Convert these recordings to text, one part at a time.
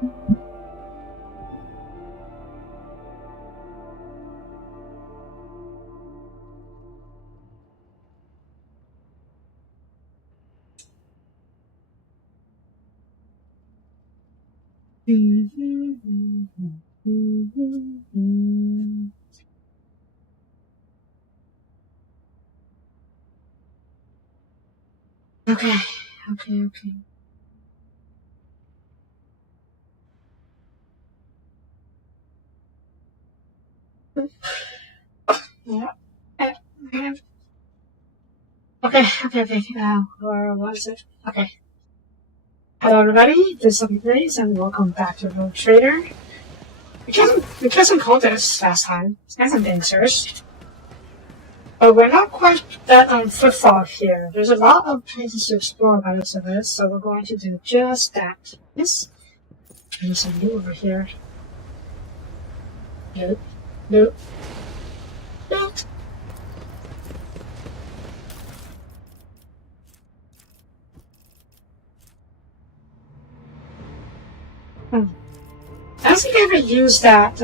Okay. Yeah. Okay. Where was it? Okay. Hello everybody, this is Soapie Plays, and welcome back to Rogue Trader. We killed some cultists last time, and some dancers. But we're not quite that on footfall here. There's a lot of places to explore by the looks of this, so we're going to do just that. Yes? There's some new over here. Nope. Nope. Nope. I don't think I ever used that,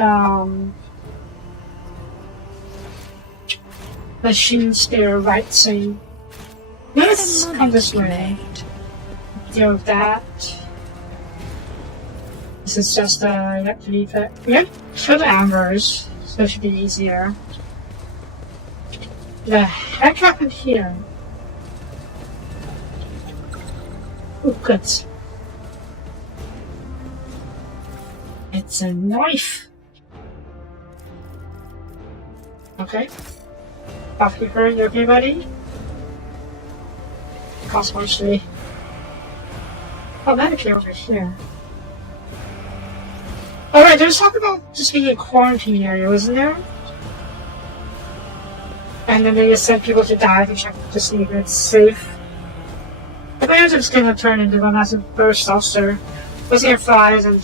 machine spear right thing. Let's come this way. Deal with that. This is just you have to leave it. We have kill the embers, so it should be easier. The heck happened here? Oh, good. It's a knife. Okay. Shopkeeper, you okay, buddy? Cost mostly. Oh, medicare over here. Alright, there was talk about just being a quarantine area, wasn't there? And then they just sent people to die to check to see if it's safe. I think it's just gonna turn into a massive burst ulcer. Looking at flies and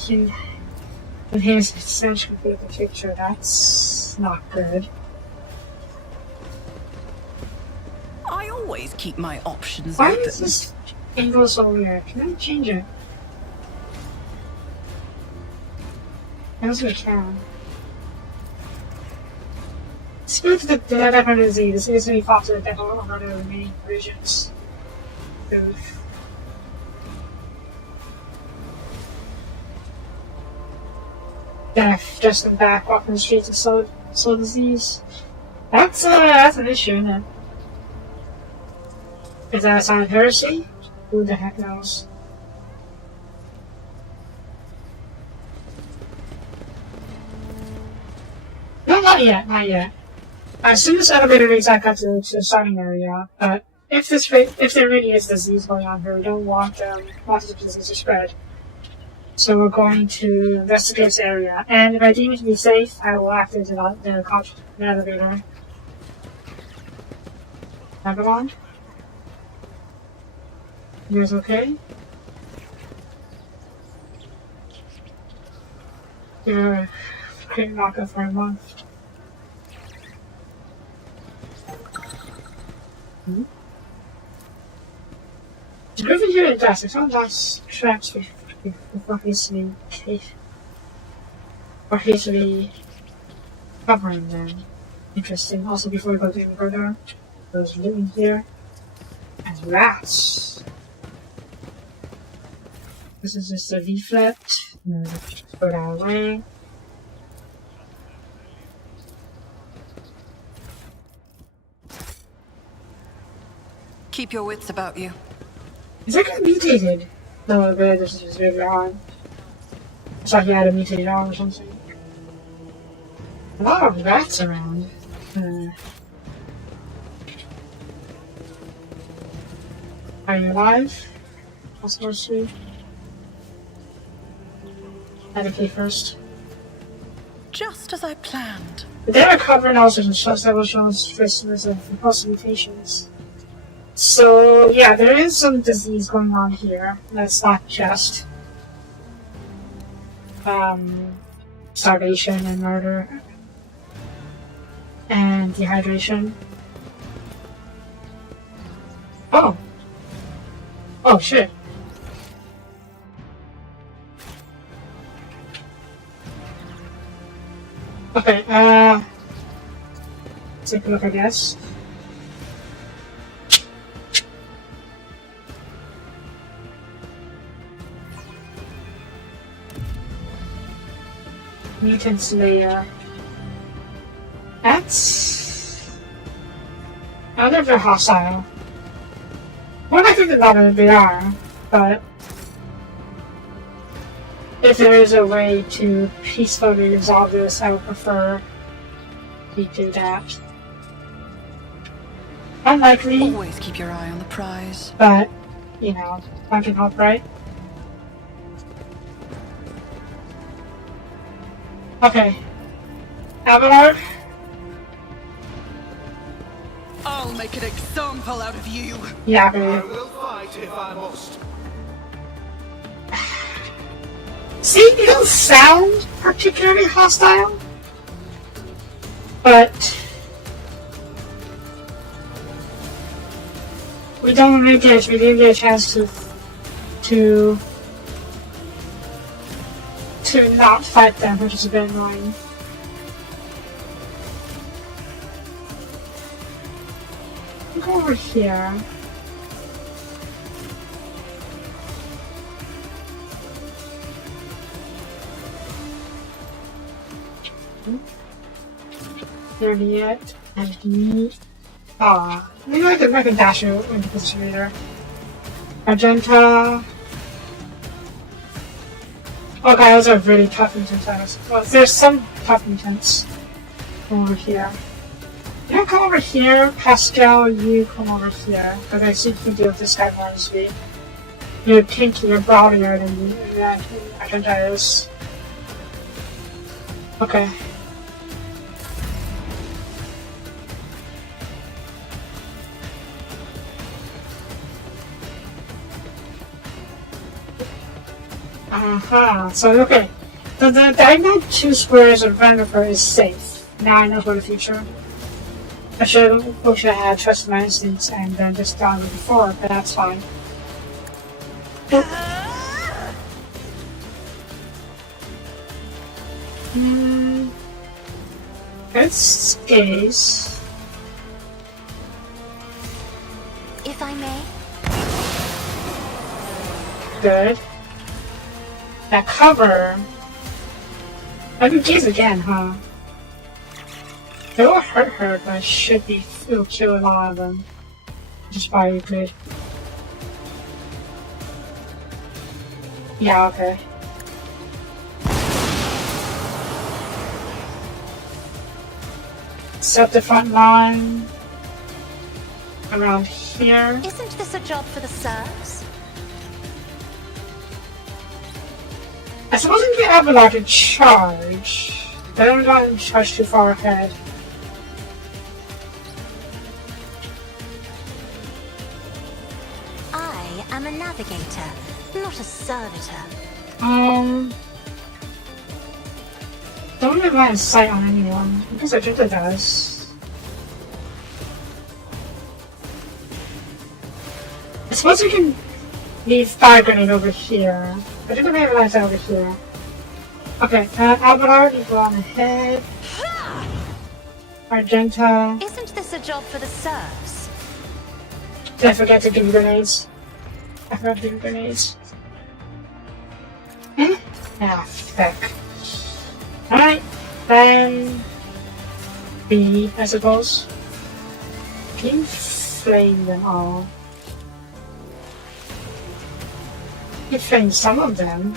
his stench complete the picture. That's not good. I always keep my options Why open. is this angle so weird? Can I change it? I guess we can. Speak to the different disease. This is fought to the devil over the remaining regions. Oof. Death, just in back, walking the streets of soul disease. That's an issue, isn't it? Is that a sign of heresy? Who the heck knows? No, not yet. As soon as the elevator leaves, I got to the starting area. But if there really is disease going on here, we don't want the disease to spread. So we're going to investigate this area, and if I deem it to be safe, I will activate the elevator. Everyone? You guys okay? You're a great knockoff for a month. The Griffin here at Dust. I found Dust's traps before hastily covering them. Interesting. Also, before we go any further, there's living here and rats. This is just a leaflet. Just throw that away. Keep your wits about you. Is that guy mutated? No, but this is just really odd. I thought he had a mutated arm or something. A lot of rats around. Are you alive? Possibly. Medicate first. Just as I planned. They are covered in ulcers and shows that will show us traces of impulsive mutations. So, yeah, there is some disease going on here. That's not just starvation and murder and dehydration. Oh! Oh, shit. Okay, take a look, I guess. Mutants layer. That's... I wonder if they're hostile. Well, I think that they are, but... if there is a way to peacefully resolve this, I would prefer we do that. Unlikely. Always keep your eye on the prize. But, you know, I can help, right? Okay. Abelard? I'll make an example out of you. Yeah, I baby. will fight if I must. See, it doesn't sound particularly hostile, but we didn't get a chance to not fight them, which is a bit annoying. Go over here. Idiot and me. Maybe I can dash you into position later. Magenta. Okay, those are really tough mutants. Well, there's some tough mutants over here. You come over here, Pascal, you come over here. Because I see you can deal with this guy more easily. You're pinky, you're brownier than Magenta is. Okay. So okay. The diagonal 2 squares of Vanderford is safe. Now I know for the future. I should have had trusted my instincts and then just done it before, but that's fine. Let's gaze. If I may. Good. That cover. I can gaze again, huh? It will hurt her, but it'll kill a lot of them. Just by good. Yeah, okay. Set the front line around here. Isn't this a job for the serfs? I suppose we can Abelard to charge. But I'm not in charge too far ahead. I am a navigator, not a servitor. Don't have line of sight on anyone. Because Agenda does. I suppose we can leave fire grenade over here. Agenda may have line of sight over here. Okay, Abelard, you go on ahead. Argenta. Isn't this a job for the serfs? Did I forget to give you grenades? I forgot to give you grenades. Ah, feck. Alright, then B, I suppose. Can you flame them all? You flame some of them.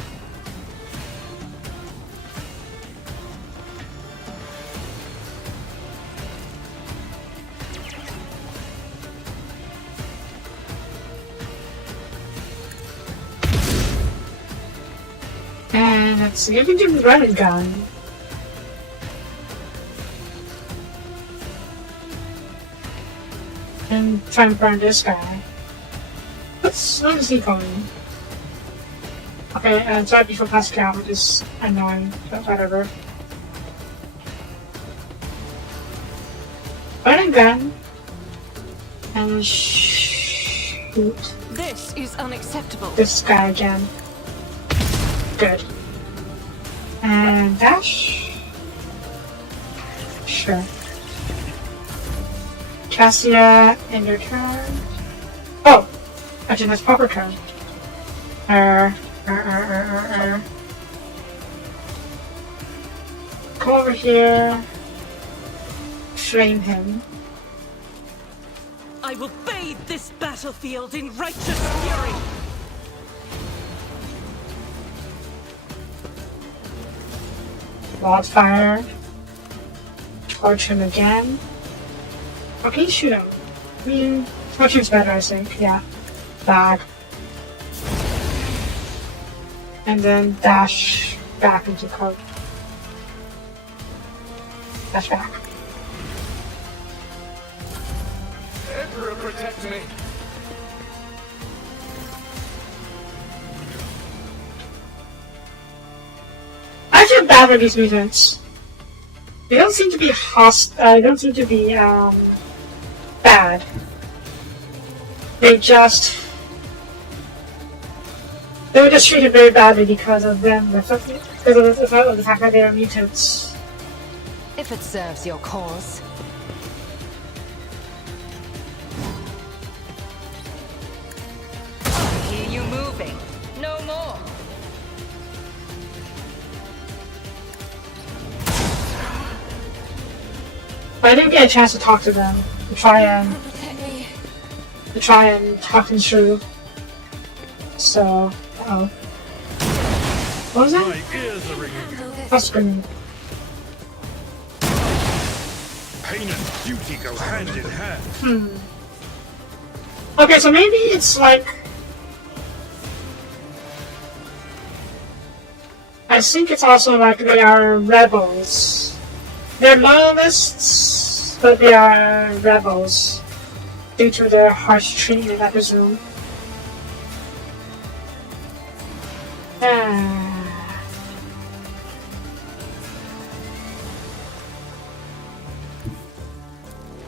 And let's see, you can do the running gun. And try and burn this guy. Where is he going? Okay, it's right before Pascal, which is annoying, but whatever. Running gun. And shoot This is unacceptable. this guy again. Good. And dash. Sure. Cassia, end your turn. Oh! Actually, that's proper turn. Come over here. Flame him. I will bathe this battlefield in righteous fury. Wildfire. Torch him again. Okay, shoot him. I mean, torch him's better, I think. Yeah. Bad. And then dash back into code. Dash back. Emperor, protect me. I feel bad for these mutants. They don't seem to be they don't seem to be, bad. They were just treated very badly because of them, because of the fact that they are mutants. If it serves your cause. I hear you moving. No more. But I didn't get a chance to talk to them, to try and talk them through. So, oh. What was that? My ears are ringing. That's screaming. Pain and duty go hand in hand. Okay, so maybe it's like... I think it's also like they are rebels. They're loyalists, but they are rebels. Due to their harsh treatment, I presume.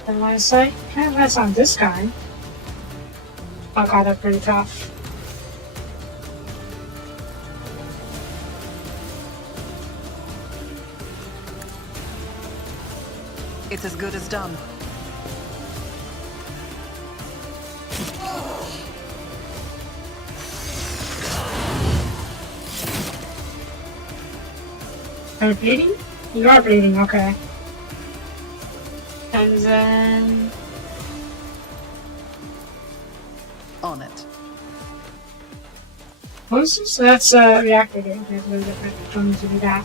And I say, kind of nice on this guy. Oh god, that's pretty tough. It's as good as done. Are you bleeding? You are bleeding, okay. And then... On it. What is this? So that's reactivated. It's a little different from to do that.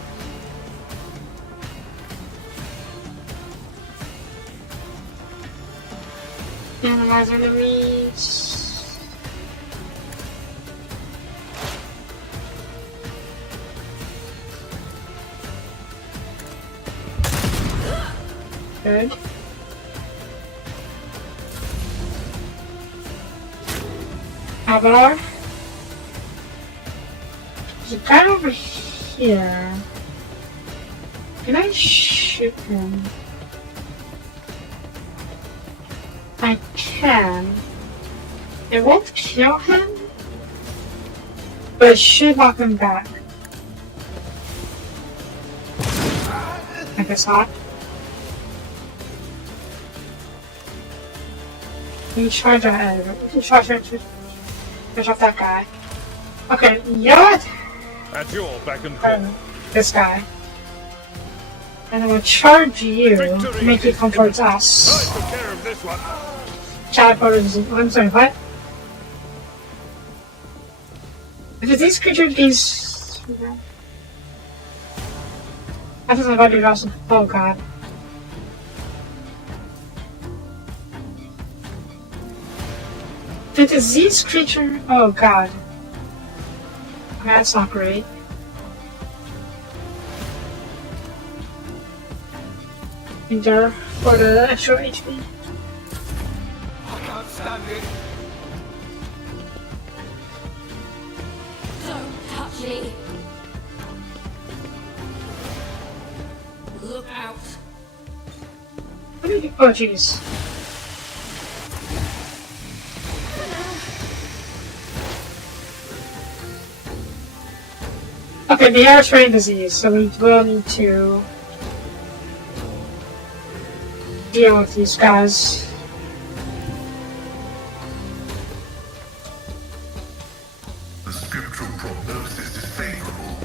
Analyze enemies. Good. Avalar. There's a guy over here. Can I shoot him? I can. It won't kill him, but it should knock him back. I guess not. You charge that. You charge off that guy. Okay, you know what? At your back and forth. This guy. And I'm gonna charge you to make you come towards us. I took care of this one. I'm sorry, what? Did these creatures these... I thought about it also. Oh god. The disease creature? Oh god. That's not great. Endure for the extra HP. I can't stand it. Don't touch me. Look out. What do you... Oh jeez. Okay, they are spreading disease, so we will need to deal with these guys. The scriptural prognosis is favorable.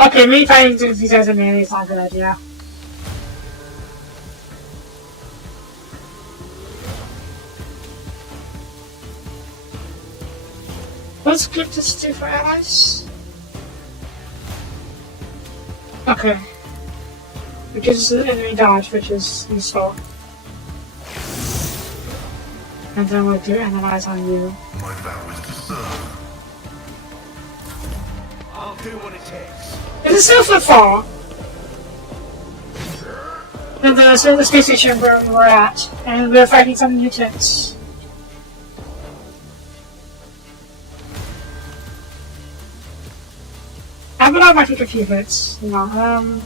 Okay, me fighting these guys in melee is not a good idea. What's good to do for allies? Okay. Reduces the enemy dodge, which is useful. And then we'll do analyze on you. My vow is to serve. I'll do what it takes. It's a still footfall. And so the space station where we were at, and we're fighting some mutants. I'm gonna have my future favorites, you know,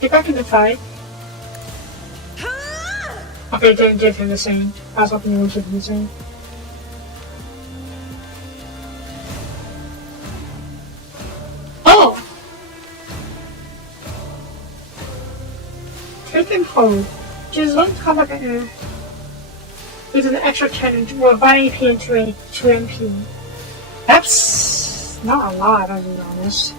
get back in the fight. Okay, didn't give him the same. I was hoping he would give him the same. Oh! Taken hold. Just one combat with an extra 10 well, 1 AP and 2 MP. That's not a lot, I'll be honest.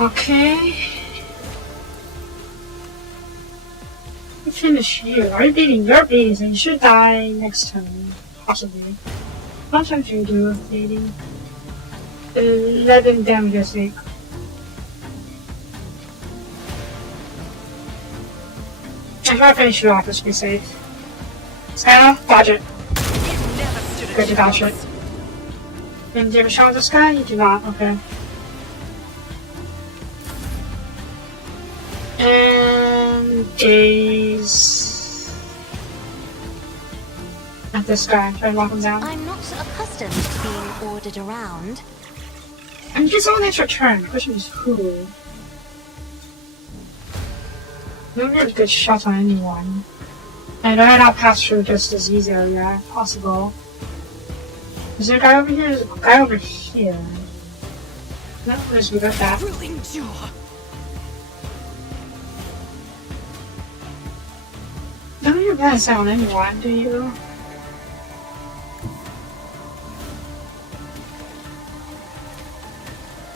Okay. We finish you. Are you beating your bees and you should die next turn. Possibly. How much you do with beating? 11 damage, I think. I'm gonna finish you off, just be safe. Skyla, dodge it. Good to dodge it. And do you have a shot at this guy? You do not, okay. And gaze at this guy, try to lock him down. I'm not accustomed to being ordered around. And he gets all an extra turn. The question is who? No really good shot on anyone. And I not pass through just as easy area as possible. Is there a guy over here? There's a guy over here. No, there's we got that. None of your guys on anyone, do you?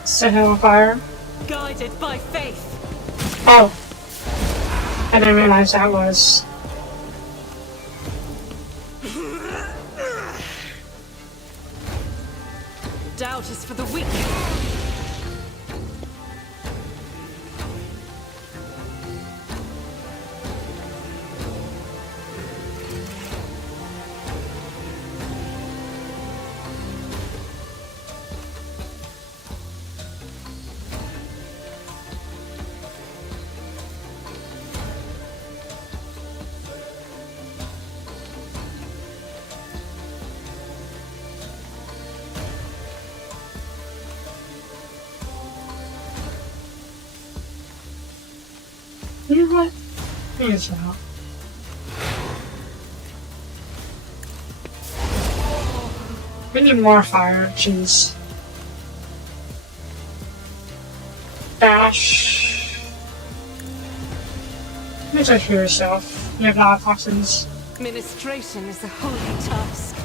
Set him on fire. Guided by faith. Oh. I didn't realize that was. Doubt is for the weak. You know what? Here's out. We need more fire, jeez. Dash. You just heal yourself. You have a lot of toxins. Administration is a holy task.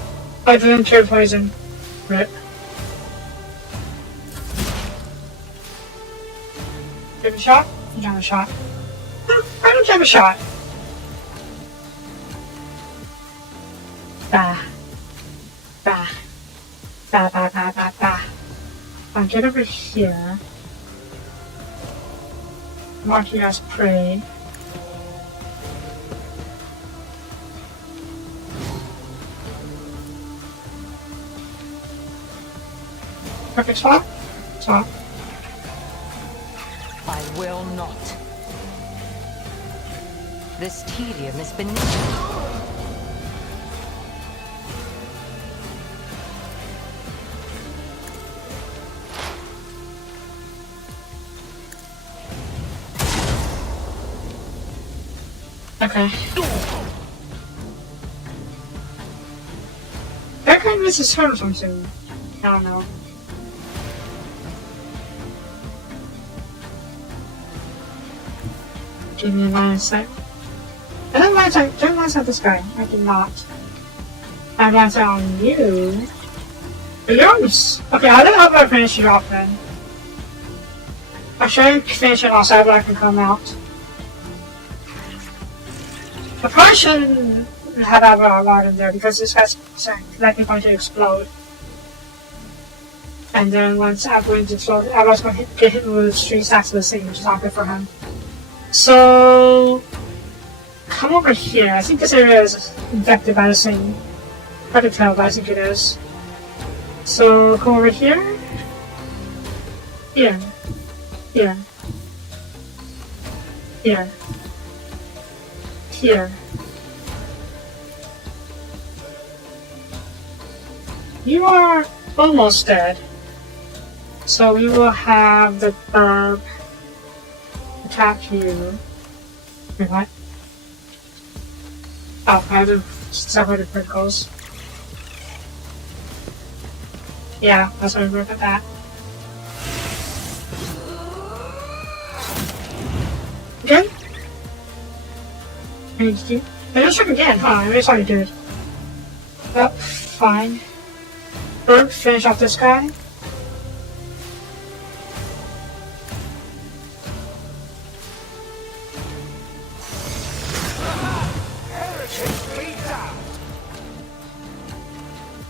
I didn't cure poison. Rip. Do you have a shot? You don't have a shot. I don't have a shot. Bah. Bah. Bah, bah, bah, bah, bah. I'll get over here. Mark you as prey. Perfect spot. Spot. I will not. This tedium is beneath. Okay. That guy misses her or something. I don't know. Give me a line of sight. I don't line of sight this guy. I did not. I line of sight on you. But yours! Okay, I don't know if I finish you off then. I should finish it outside, but I can come out. I probably shouldn't have a lot in there because this guy's likely going to explode. And then once Avalanche explodes, Avalanche's going to get hit with 3 stacks of the same, which is not good for him. So, come over here. I think this area is infected by the same. Hard to tell, but I think it is. So, come over here. Here. Here. Here. Here. You are almost dead. So we will have the bird attack you. Wait, what? Oh, I have to separate the criticals. Yeah, that's why we work at that. Okay? I just check again, huh? I just already did. Oh, fine. Bird, finish off this guy.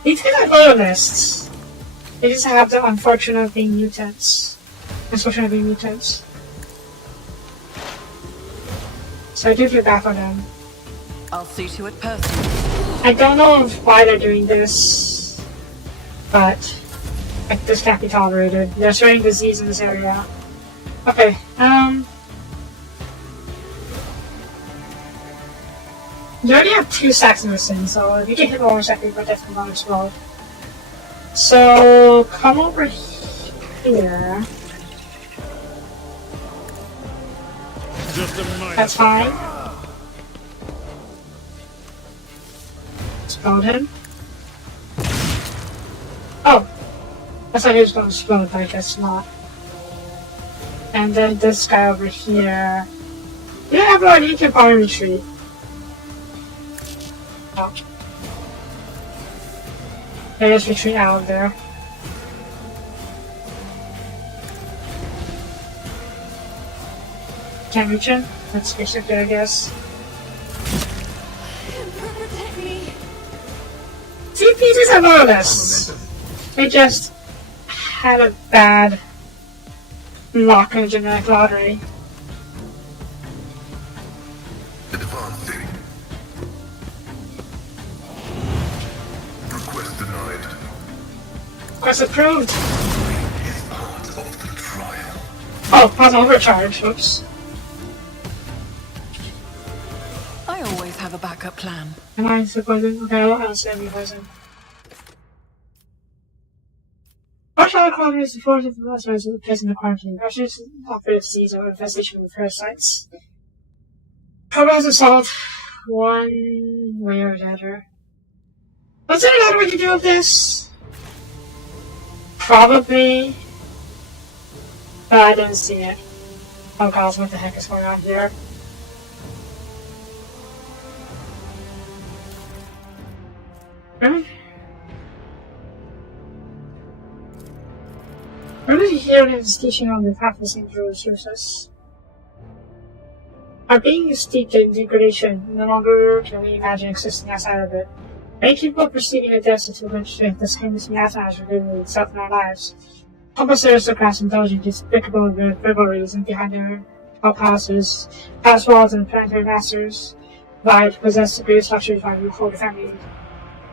These guys are loyalists. They just have the unfortunate being mutants. Unfortunate being mutants. So I do feel bad for them. I'll see to it personally. I don't know why they're doing this, but like, this can't be tolerated. They're spreading disease in this area. Okay, you already have 2 stacks in this thing, so if you get hit one more second, but definitely not explode. So come over here. Just a minor. That's fine. Explode him. Oh! I thought he was going to explode, but I guess not. And then this guy over here. Yeah, but he can probably retreat. Oh. They just retreat out of there. Can't reach him? That's basically, I guess. Protect me. See, pieces are loyalists. They just had a bad luck in the genetic lottery. Advancing. Request denied. Quest approved. Is part of the trial. Oh, pause overcharge. Oops. I always have a backup plan. Am I supposed to? Okay, I'll ask every person. Partial quality is the force of the monsters in the place in the quarantine. Russia's operative seas or infestation with parasites. Progress assault. One way or another. Was there another way to deal with this? Probably. But I didn't see it. Oh god, what the heck is going on here? Really? Where did you hear an investigation on the path of natural resources? Our being is steeped in degradation, no longer can we imagine existing outside of it. Many people are perceiving the depths into which the same miasma has revealed itself in our lives. Helpless aristocrats indulge in despicable rivalries and behind their tall palaces, palace walls and planetary masters vie to possess the greatest luxuries by your whole family.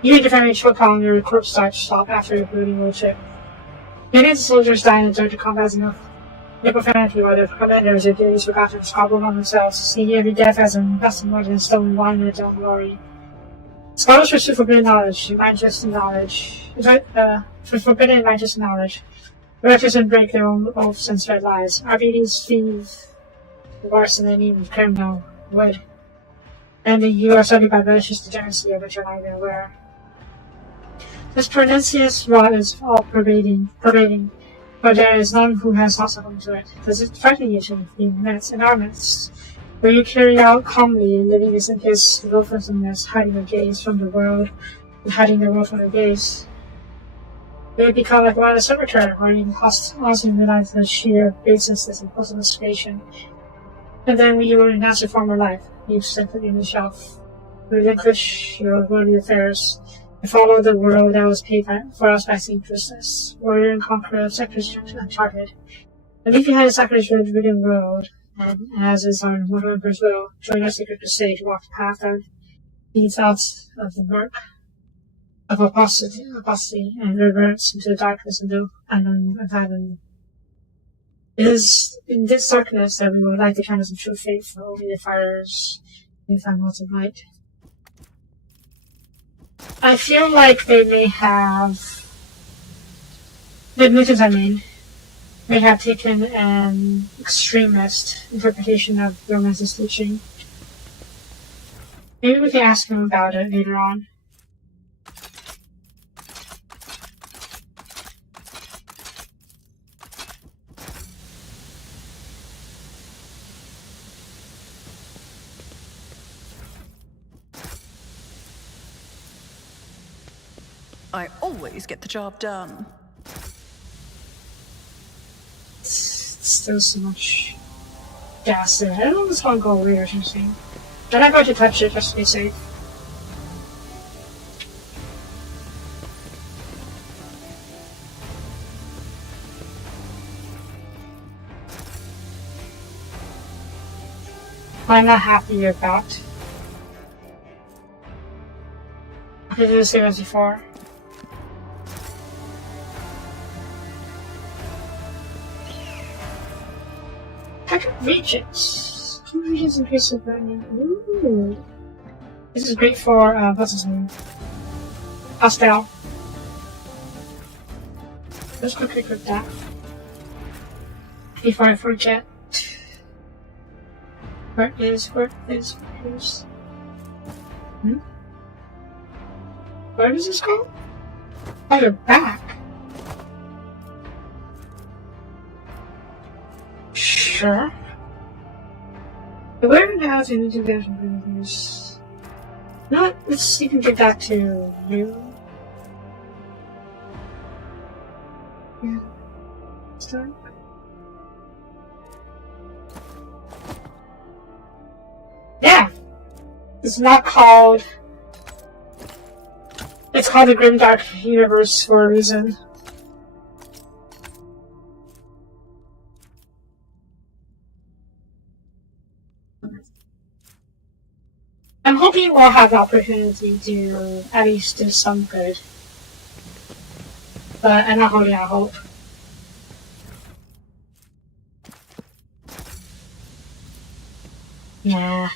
You and your family choke on your corpse touch stop after the polluting world ship. Many of the soldiers died in direct combat enough. The profanity by their commanders if they forgotten to squabble among themselves, seeing every death as nothing more than a stolen wine in its own glory. Scholars pursue forbidden knowledge, manifest knowledge, for forbidden and manifest knowledge. Directors and break their own oaths and spread lies. RBDs feed worse than any criminal would. And you are studied by malicious degeneracy of which you're not even aware. This pernicious rot is all pervading, but there is none who has not succumbed to it. Does it frighten you to be immense in our midst, where you carry out calmly, living as in his willfulness, hiding your gaze from the world, and hiding the world from your gaze? You would become like one of the servitor, where you honestly realize the sheer baselessness and puzzlement creation. And then you will renounce your former life. You step it in the shelf, relinquish your worldly affairs, and follow the world that was paid for us by seamstress, warrior and conqueror of sectors uncharted. And leave behind the sacred-ridden world, and as is our mortal emperor's will, join our sacred crusade to walk the path that leads out of the murk of apostasy and reverence into the darkness of the unfathomed. It is in this darkness that we will light the candles of true faith, for only the fires will find lots of light. I feel like they may have, the Newtons may have taken an extremist interpretation of Romance's teaching. Maybe we can ask him about it later on. I always get the job done. Still so much gas there. I don't know if it's going to go away or something. I'm not going to touch it just to be safe. I'm not happy about. I did the same as before. Regions. Regions increase the burning. Ooh. This is great for, what's his name? Hostile. Let's quickly click that. Before I forget. Where is? Where does this go? Oh, you're back. Sure. Where now do you need to get from this? No, let's even get back to you. Yeah. Start. Yeah! It's not called. It's called the Grimdark Universe for a reason. I'm hoping we'll have the opportunity to at least do some good. But I'm not holding out hope. Nah.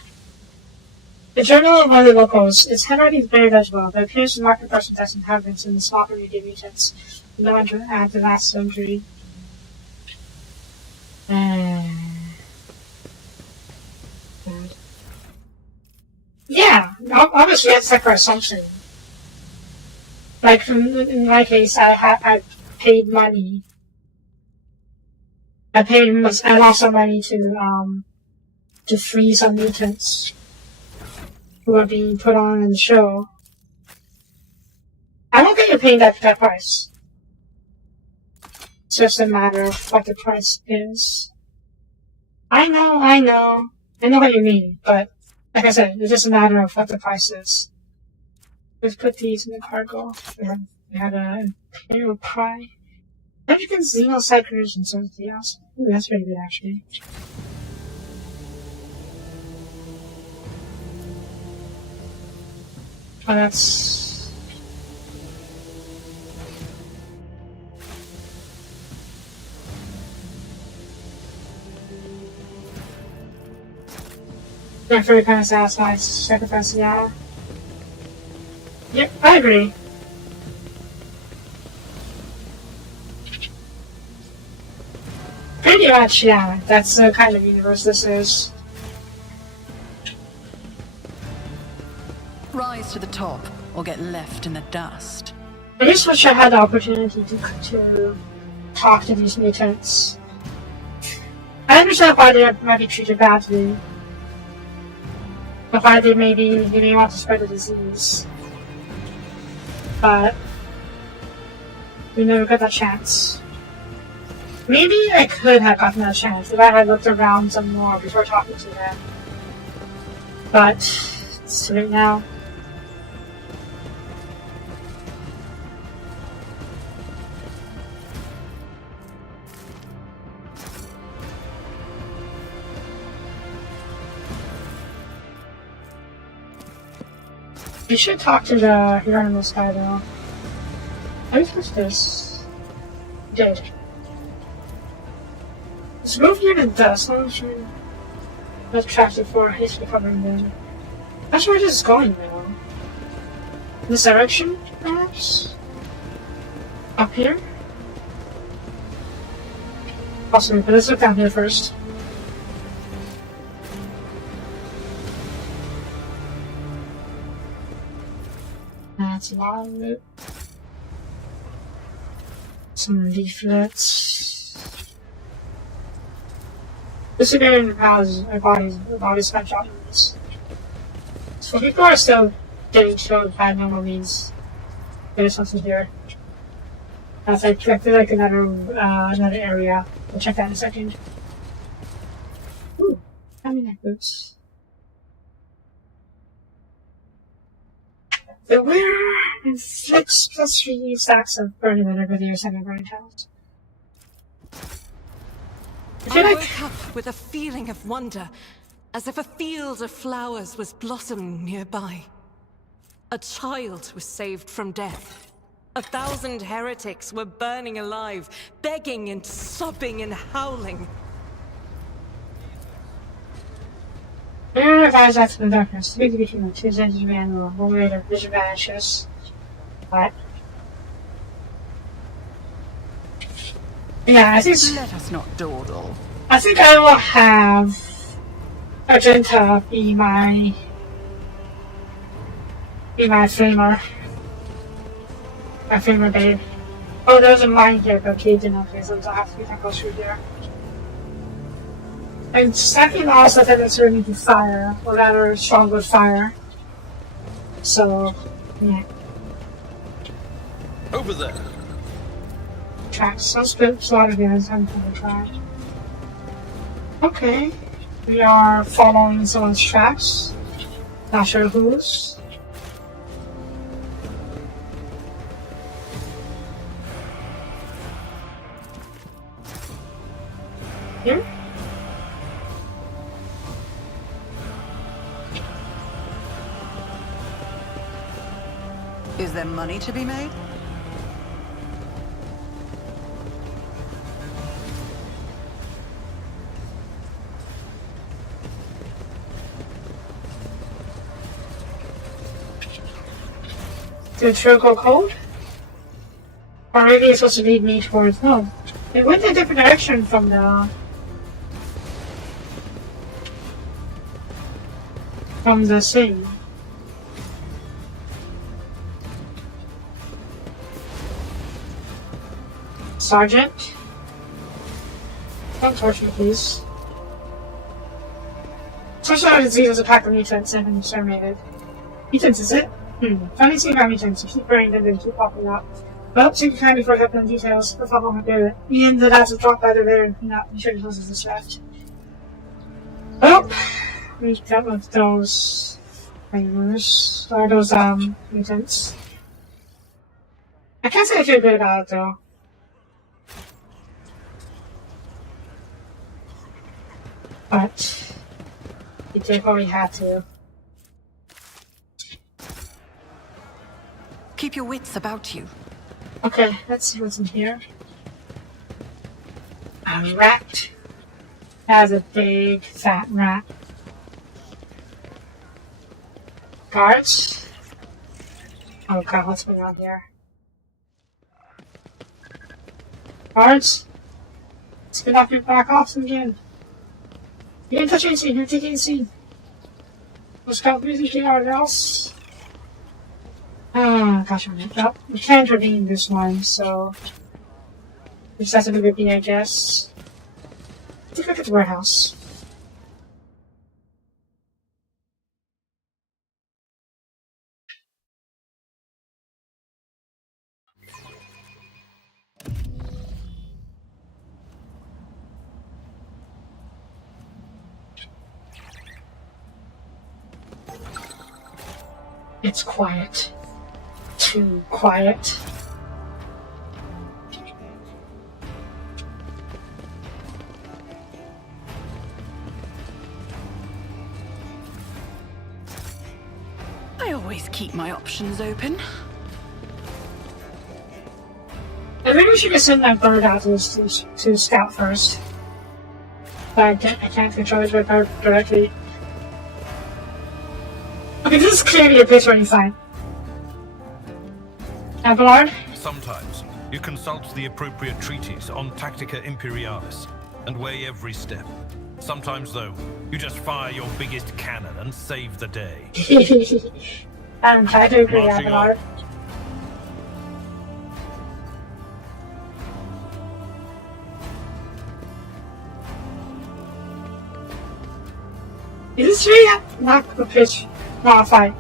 The Journal of one of the locals. Its handwriting is very legible, but appears to mark the person's inhabitants in the small community of mutants known at the last century. Yeah, obviously that's like our assumption. Like in my case, I paid money. I paid and also money to free some mutants who are being put on in the show. I don't think you're paying that price. It's just a matter of what the price is. I know what you mean, but like I said, it's just a matter of what the price is. Let's put these in the cargo. We had a Imperial Pry. African Xenocyclers and something else. Ooh, that's pretty good actually. Oh, that's... I feel kind of satisfied sacrificing that. Yep, I agree. Pretty much, yeah. That's the kind of universe this is. Rise to the top, or get left in the dust. I just wish I had the opportunity to talk to these mutants. I understand why they might be treated badly. But why they may want to spread the disease. But we never got that chance. Maybe I could have gotten that chance if I had looked around some more before talking to them. But it's too late now. You should talk to the Hieronymus guy though. I think what's this? Dead. It's moving in the dust, I'm not sure that's attractive for his recovering then. That's where this is going now. This direction, perhaps? Up here? Possibly, but let's look down here first. That's a lot of it. Some leaflets. This again has a body snapshot of this. So people are still getting killed by normal means. There's something here. As I checked like another area. We'll check that in a second. Ooh, how many boots? The wearer inflicts +3 stacks of burning whenever they are sending burning towels. I woke up with a feeling of wonder, as if a field of flowers was blossoming nearby. A child was saved from death. 1,000 heretics were burning alive, begging and sobbing and howling. Wearer advised out from the darkness. Speak between the two ends of manual. One way their vision vanishes. What? Yeah, I think. Let us not dawdle. I think I will have Argenta be my flamer. My flamer babe. Oh, there's a mine here, but Kate didn't have it, so I'll have to be go through there. And second also that it's really to fire, or rather strong with fire. So, yeah. Over there. Tracks. Some slaughter guns, I'm gonna try. Okay. We are following someone's tracks. Not sure whose. Here? Is there money to be made? Did the trail go cold? Or maybe it's supposed to lead me towards... No. It went in a different direction from the sea. Sergeant? Don't torture me, please. Such a disease is a pack of mutants and been exterminated. Mutants, is it? Funny seeing how mutants. You keep burning them and keep popping up. Well, take your time before helping details. The problem with it. The end, the lads will drop by the rear and clean up. Be sure to close this left. Well, we dealt with those flavors. Or those, mutants. I can't say I feel good about it, though. But we did what we had to. Keep your wits about you. Okay, let's see what's in here. A rat. That is a big, fat rat. Guards? Oh god, what's going on here? Guards? Spit off your back off again. You didn't touch anything, you're taking anything. Let's go anything else. Oh gosh, well, we can't intervene this one, so we just have to be I guess. I think look at the warehouse. It's quiet. Too quiet. I always keep my options open. I think we should just send that bird out to scout first. But I can't control his bird directly. Okay, this is clearly a bit already fine. Abelard? Sometimes you consult the appropriate treatise on Tactica Imperialis and weigh every step. Sometimes, though, you just fire your biggest cannon and save the day. I'm trying to agree, Marching Abelard. Is this really not a pitch modified?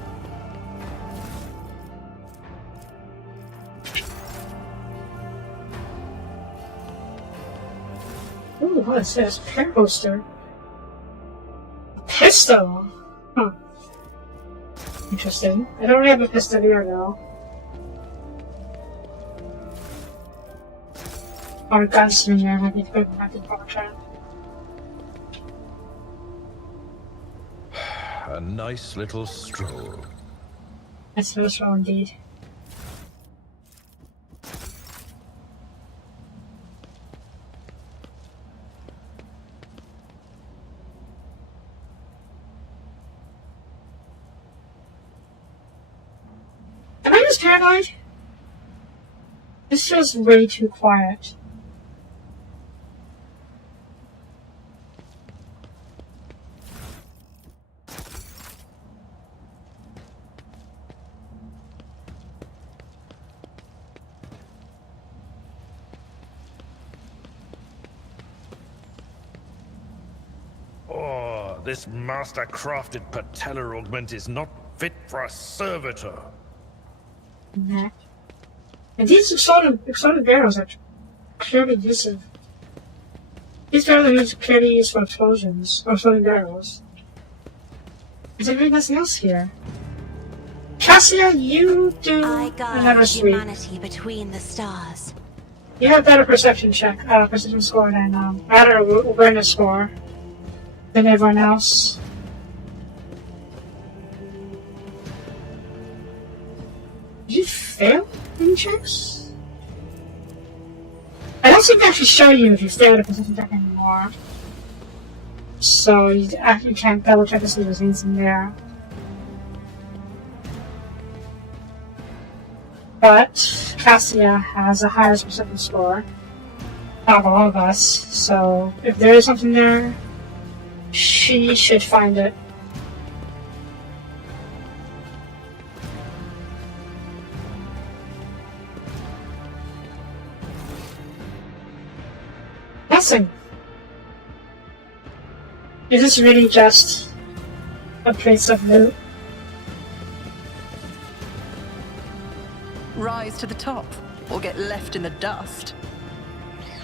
Ooh, what is this? Pair holster. A pistol? Huh. Interesting. I don't really have a pistol here though. Or a gunslinger, might be good, might be proper term. A nice little stroll. That's no stroll indeed. Am I just paranoid? This feels way too quiet. Oh, this master-crafted patellar augment is not fit for a servitor. Nah. And these exploded barrels are clearly used. These barrels are clearly used for explosions or exploding barrels. Is there really nothing else here? Cassia, you do I another guide sweep. humanity between the stars. You have better perception score than better awareness score than everyone else. Did you fail any checks? I don't seem to actually show you if you failed a perception check anymore. So you actually can't double check to see if there's anything there. But Cassia has a higher perception score out of all of us, so if there is something there, she should find it. Nothing. Is this really just a place of loot? Rise to the top, or get left in the dust.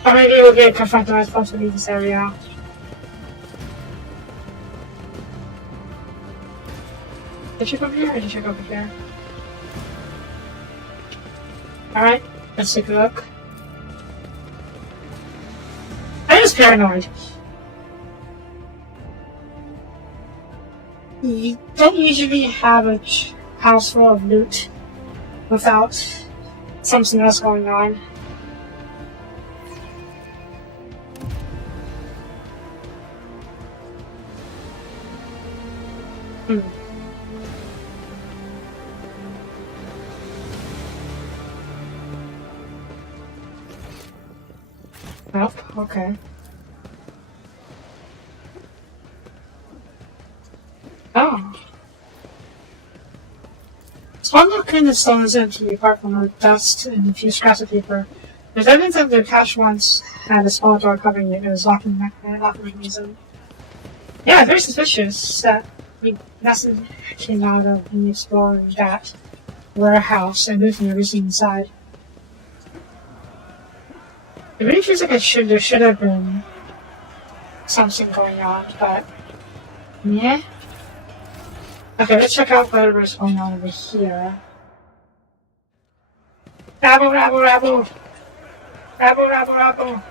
Or maybe we'll get confronted with folks to leave this area. Did you go over here or did you go over here? Alright, let's take a look. I'm just paranoid. You don't usually have a house full of loot without something else going on. Nope, okay. Oh. It's one look in the stone is empty apart from the dust and a few scraps of paper. There's evidence that the cache once had a small door covering it. It was locking mechanism. Yeah, very suspicious that nothing came out of me exploring that warehouse and looting everything inside. It really feels like there should have been something going on, but yeah. Okay, let's check out whatever's going on over here. Rabble, rabble, rabble! Rabble, rabble, rabble!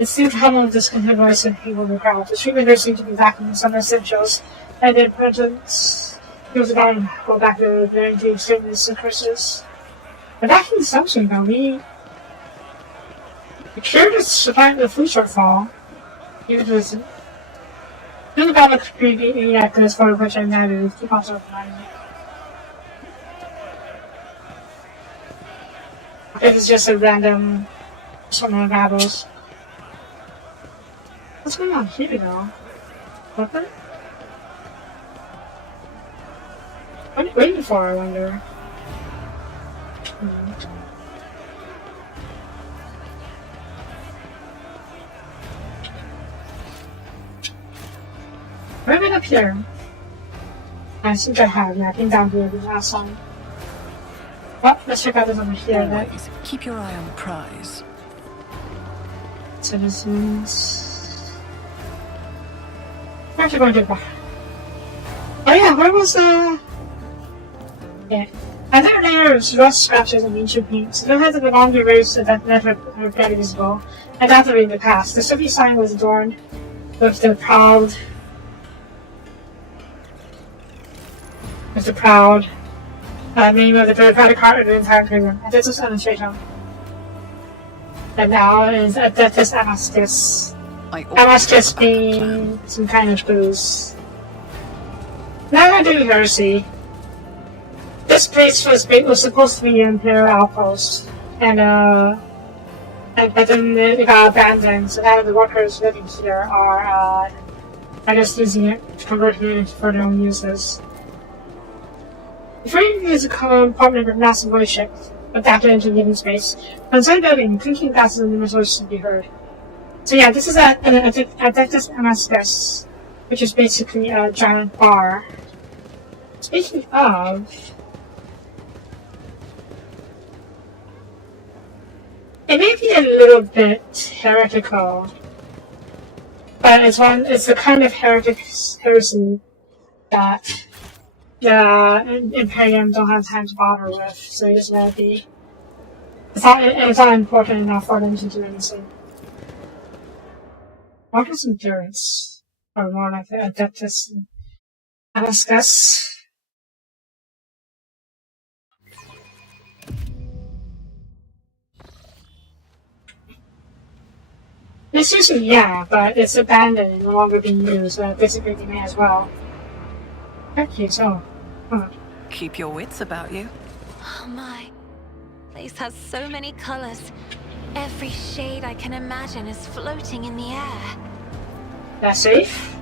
It seemed Hummel discontented voice and people in the crowd. The street vendors seemed to be vacuuming some essentials, and in presence, he was about to go back to their empty statements and curses. But vacuuming something, though, we cured to survive the food shortfall. Even though it's think about the creepy actors for which I'm mad at keep on sort of reminding me. This is just a random sort of rabbles. What's going on here though? Nothing? What are you waiting for, I wonder? Where have I been up here? I think I have, yeah, I've been down here the last time. Well, let's check out this over here then. Always keep your eye on the prize. Citizens. We're actually going to back. Oh yeah, where was the... Yeah. And there there's rust scratches and ancient paints. The heads of the long erased that never were very visible, and after in the past. The Soapie sign was adorned with the proud name of the bureaucratic heart of the entire kingdom. And this is administration. And now is Adeptus Amascus. Amascus being some kind of booze. Now I do heresy. This place was supposed to be an imperial outpost, but then it got abandoned. So now the workers living here are, I guess, using it to convert it for their own uses. The frame is a compartment with massive voice ship adapted into living space. From inside the building, clinking glasses and numerous voices can be heard. So yeah, this is an Adeptus Amascus, which is basically a giant bar. Speaking of, it may be a little bit heretical, but it's the kind of heresy that the Imperium don't have time to bother with, so it just let it be. It's not important enough for them to do anything. Marcus Endurance, or more like the Adeptus Amascus. It's usually, yeah, but it's abandoned and no longer being used, so basically they may as well. Okay, so. Keep your wits about you. Oh my. Place has so many colors. Every shade I can imagine is floating in the air. That's safe?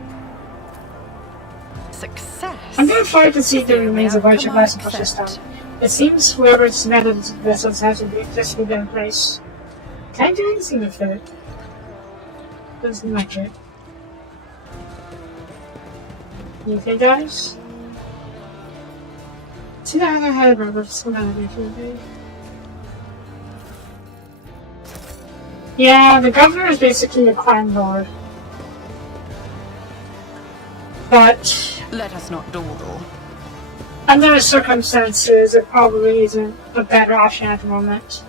Success. I'm very excited to see the remains of Archer Glass and this time. It seems whoever's netted into the vessels has to be successfully in place. Can't do anything with it. Doesn't seem like it. You think, guys? See that other head rubber today. Yeah, the governor is basically a crime lord. But let us not dawdle. Under the circumstances, it probably isn't a better option at the moment.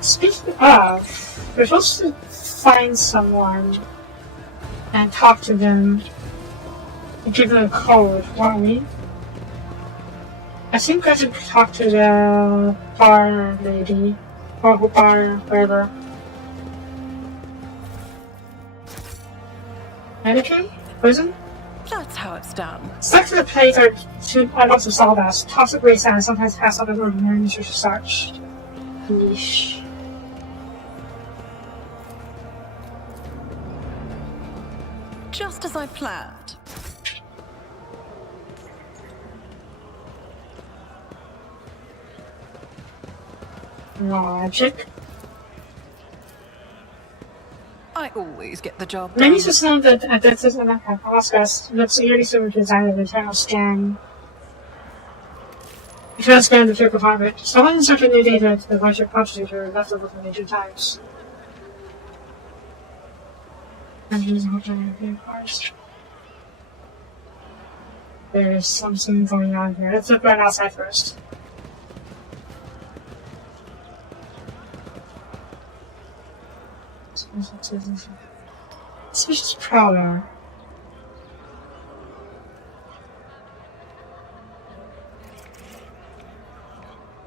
Speaking of, we're supposed to find someone and talk to them and give them a code, weren't we? I think I should talk to the bar lady, or bar, whatever. Medicaid? Prison? That's how it's done. Stuck to the plate are lots of sawdust, toxic waste, and sometimes pass out of ordinary nutritious starch. Yeesh. just as I planned. Logic. I always get the job Many done. systems that this process looks eerily similar to the design of the internal scan. Internal scan of the physical compartment. Someone inserted new data into the virtual computer left over from ancient times. Engines and hotel cars. There's something going on here. Let's look right outside first. Suspicious prowler.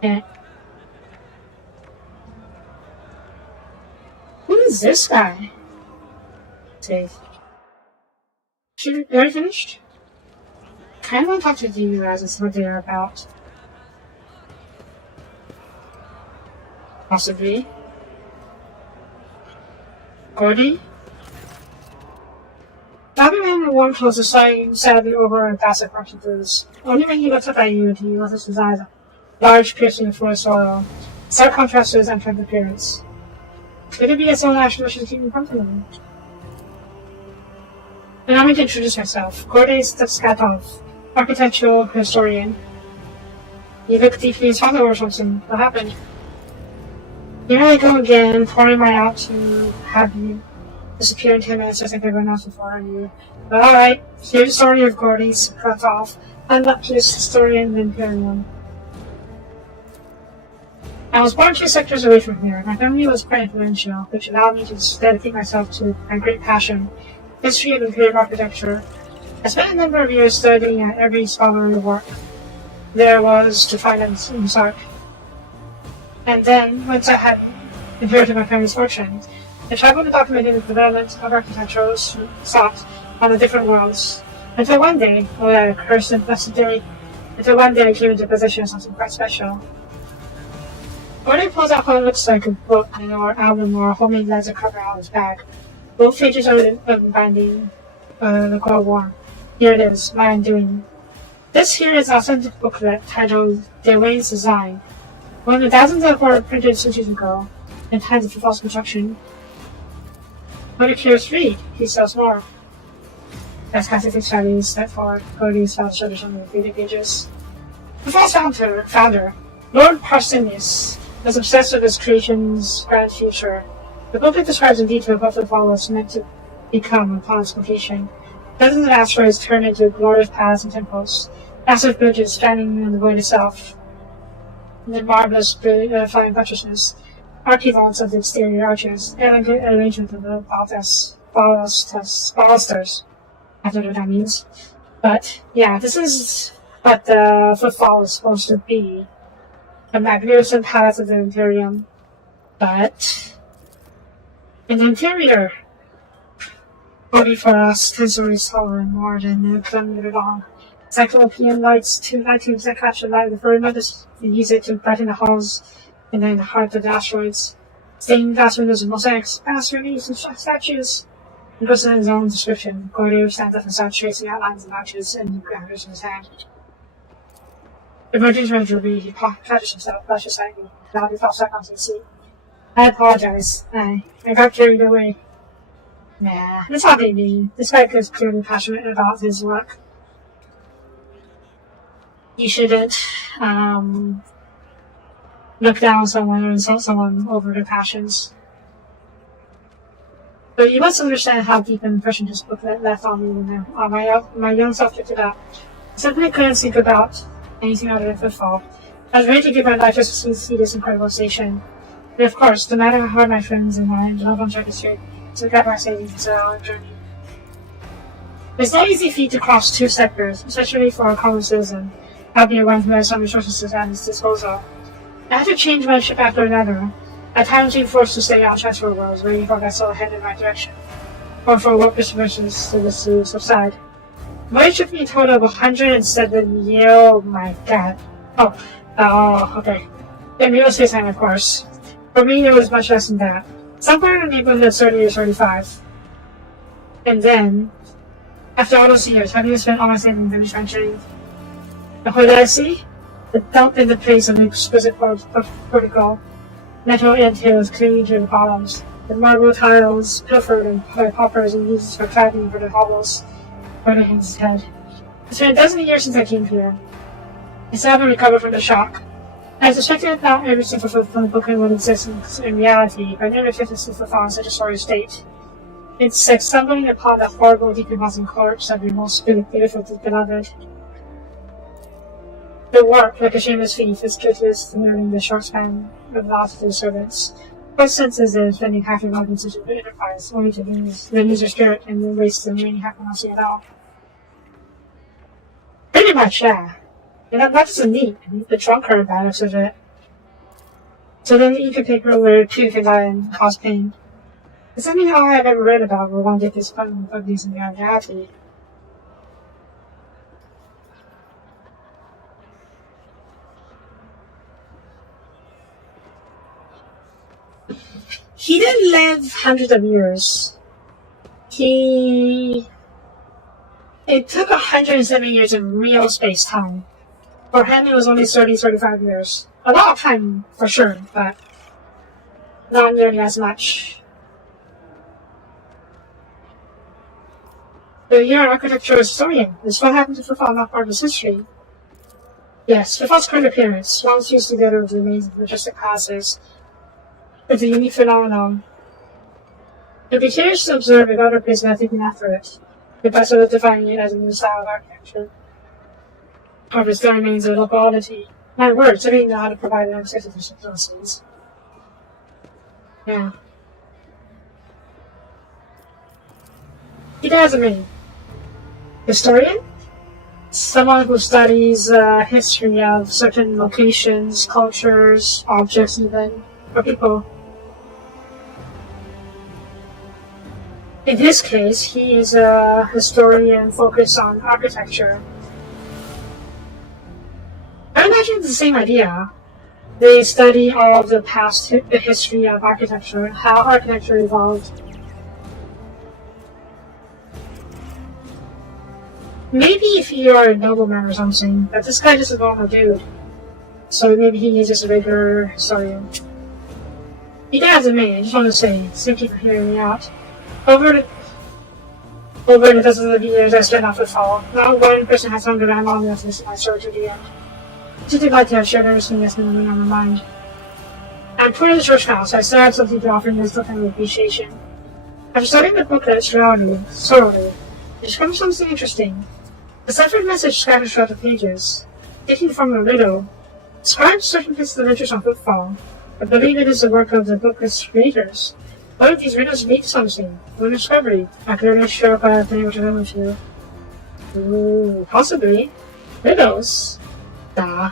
Eh. Who is this guy? Safe. Should we already finished? Kind of want to talk to you guys and see what they're about. Possibly. Gordy? Bobby ran in warm clothes was sighing sadly over a basket of foods. Only when he looked up at you did he notice his eyes large, piercing full of sorrow. Stark contrast to his unfriendly appearance. Could it be that someone actually wishes to keep me company? Allow me to introduce myself. Gordy Skatov, architectural historian. You look deeply his father or something. What happened? Here I go again, pouring my out to have you disappear in 10 minutes just like everyone else before you. But alright, here's the story of Gordy Skatov, unluckiest historian in the Imperium. I was born 2 sectors away from here. My family was quite influential, which allowed me to dedicate myself to my great passion, history of Imperial architecture. I spent a number of years studying at every scholarly work there was to find in Sark. And then, once I had inherited my family's fortune, I traveled to document the development of architectural thought on the different worlds. Until one day, I cursed and blessed day, until one day I came into possession of something quite special. Gordon pulls out what looks like a book or album or a homemade leather cover out of his bag. Both pages are of binding the Cold War. Here it is, my undoing. This here is an authentic booklet titled Dewayne's Design. One of the thousands that were printed centuries ago, intended for false construction. What a curious read, he sells more. As Catholic studies step forward, Cody's found shutters on the repeated pages. The false founder, Lord Parsonius, was obsessed with his creation's grand future. The booklet describes in detail what the fall was meant to become upon its completion. Dozens of asteroids turned into glorious paths and temples, massive bridges spanning in the void itself, and then marvelous, flying buttresses, archivons of the exterior arches, elegant arrangement of the balusters. I don't know what that means. But, yeah, this is what the footfall is supposed to be. A magnificent palace of the Imperium. But, in the interior, only for us, tensely taller and more than a kilometer long. Cyclopean lights, 2 light tubes that catch the light of the firmament and use it to brighten the halls and then the heart of the asteroids. Stained glass windows and mosaics, bas reliefs and statues. He goes in his own description. Gordy stands up and starts tracing outlines and arches and grandeurs in his hand. Emerging from the tree, he catches himself, brushes slightly, loudly falls back onto the seat. I apologize. I got carried away. Nah, that's not me. This guy is clearly passionate about his work. You shouldn't look down on someone or insult someone over their passions. But you must understand how deep an impression this book left on me when my young self picked it up. I simply couldn't think about anything other than footfall. I was ready to give my life just to see this incredible station. But of course, no matter how hard my friends and I love on Jacket Street, to get my savings on our journey. It's no easy feat to cross 2 sectors, especially for a common citizen, out near one who has some resources at his disposal. I had to change one ship after another, at times being forced to stay on transfer worlds, waiting for a vessel headed in my direction, or for work distributions to subside. Voyage took me a total of 107 years. Oh my god. Okay. In real space time, of course. For me, it was much less than that. Somewhere in the neighborhood of 30 or 35. And then, After all those years, have you spent all my savings in venturing? And what did I see? The dump in the place of exquisite protocol. Metal entails clinging to the columns. The marble tiles pilfered by paupers and used for cladding for the hovels where his head. It's been a dozen years since I came here. I still haven't recovered from the shock. I suspected that not every single from the book would exist in reality, but never fit to fall in such a sorry state. It's like stumbling upon a horrible decomposing corpse of your most beautiful beloved. The warp, like a shameless thief, is toothless, nearing the short span of loss to the servants. What sense is there spending half your life in such an enterprise, only to lose your spirit and then waste the remaining half of nothing at all? Pretty much, yeah. And not just the neat, the drunkard aspects of it. So then you can take over too can die and cause pain. It's something all I've ever read about will one get this fun of these in reality. He didn't live hundreds of years. It took 107 years of real space-time. For him, it was only 35 years. A lot of time, for sure, but not nearly as much. But you're an architectural historian. Is what happened to Fifal not part of his history? Yes, Fifal's current appearance, once used together with the remains of majestic classes, it's a unique phenomenon. It'd be curious to observe if other places are thinking after it, if by sort of defining it as a new style of architecture. Or if it still remains a local oddity. My words, I didn't know how to provide an unexpected facilities. Yeah. He has a name. Historian? Someone who studies history of certain locations, cultures, objects even, or people. In his case, he is a historian focused on architecture. I imagine it's the same idea. They study all of the past the history of architecture, how architecture evolved. Maybe if you're a nobleman or something, but this guy just a normal dude. So maybe he is just a regular historian. He does a me, I just want to say, thank you for hearing me out. Over the dozens of years I spent off with Fall, not one person has hung around long enough to listen to my story to the end. Just glad to have shared everything that's been on my mind. I'm put in the church now, so I still have something to offer in this kind of appreciation. After studying the booklet thoroughly, there's come something interesting. A separate message scattered throughout the pages, taken from a riddle, describes certain pieces of interest on Footfall. I believe it is the work of the booklet's creators. One of these riddles means something, one discovery. I could only sure if I have been able to learn with you. Ooh, possibly. Riddles? Nah.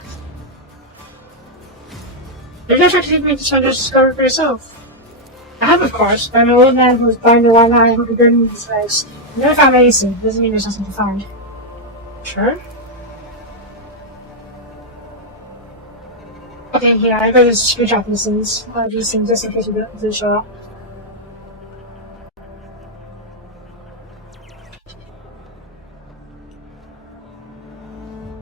Maybe I'll try to take me to try to discover for yourself. I have, of course, but I'm an old man who was blind in one eye who could burn his legs. I never found anything. Doesn't mean there's nothing to find. Sure? Okay, yeah, I better screenshot these things. These things just in case you don't show up.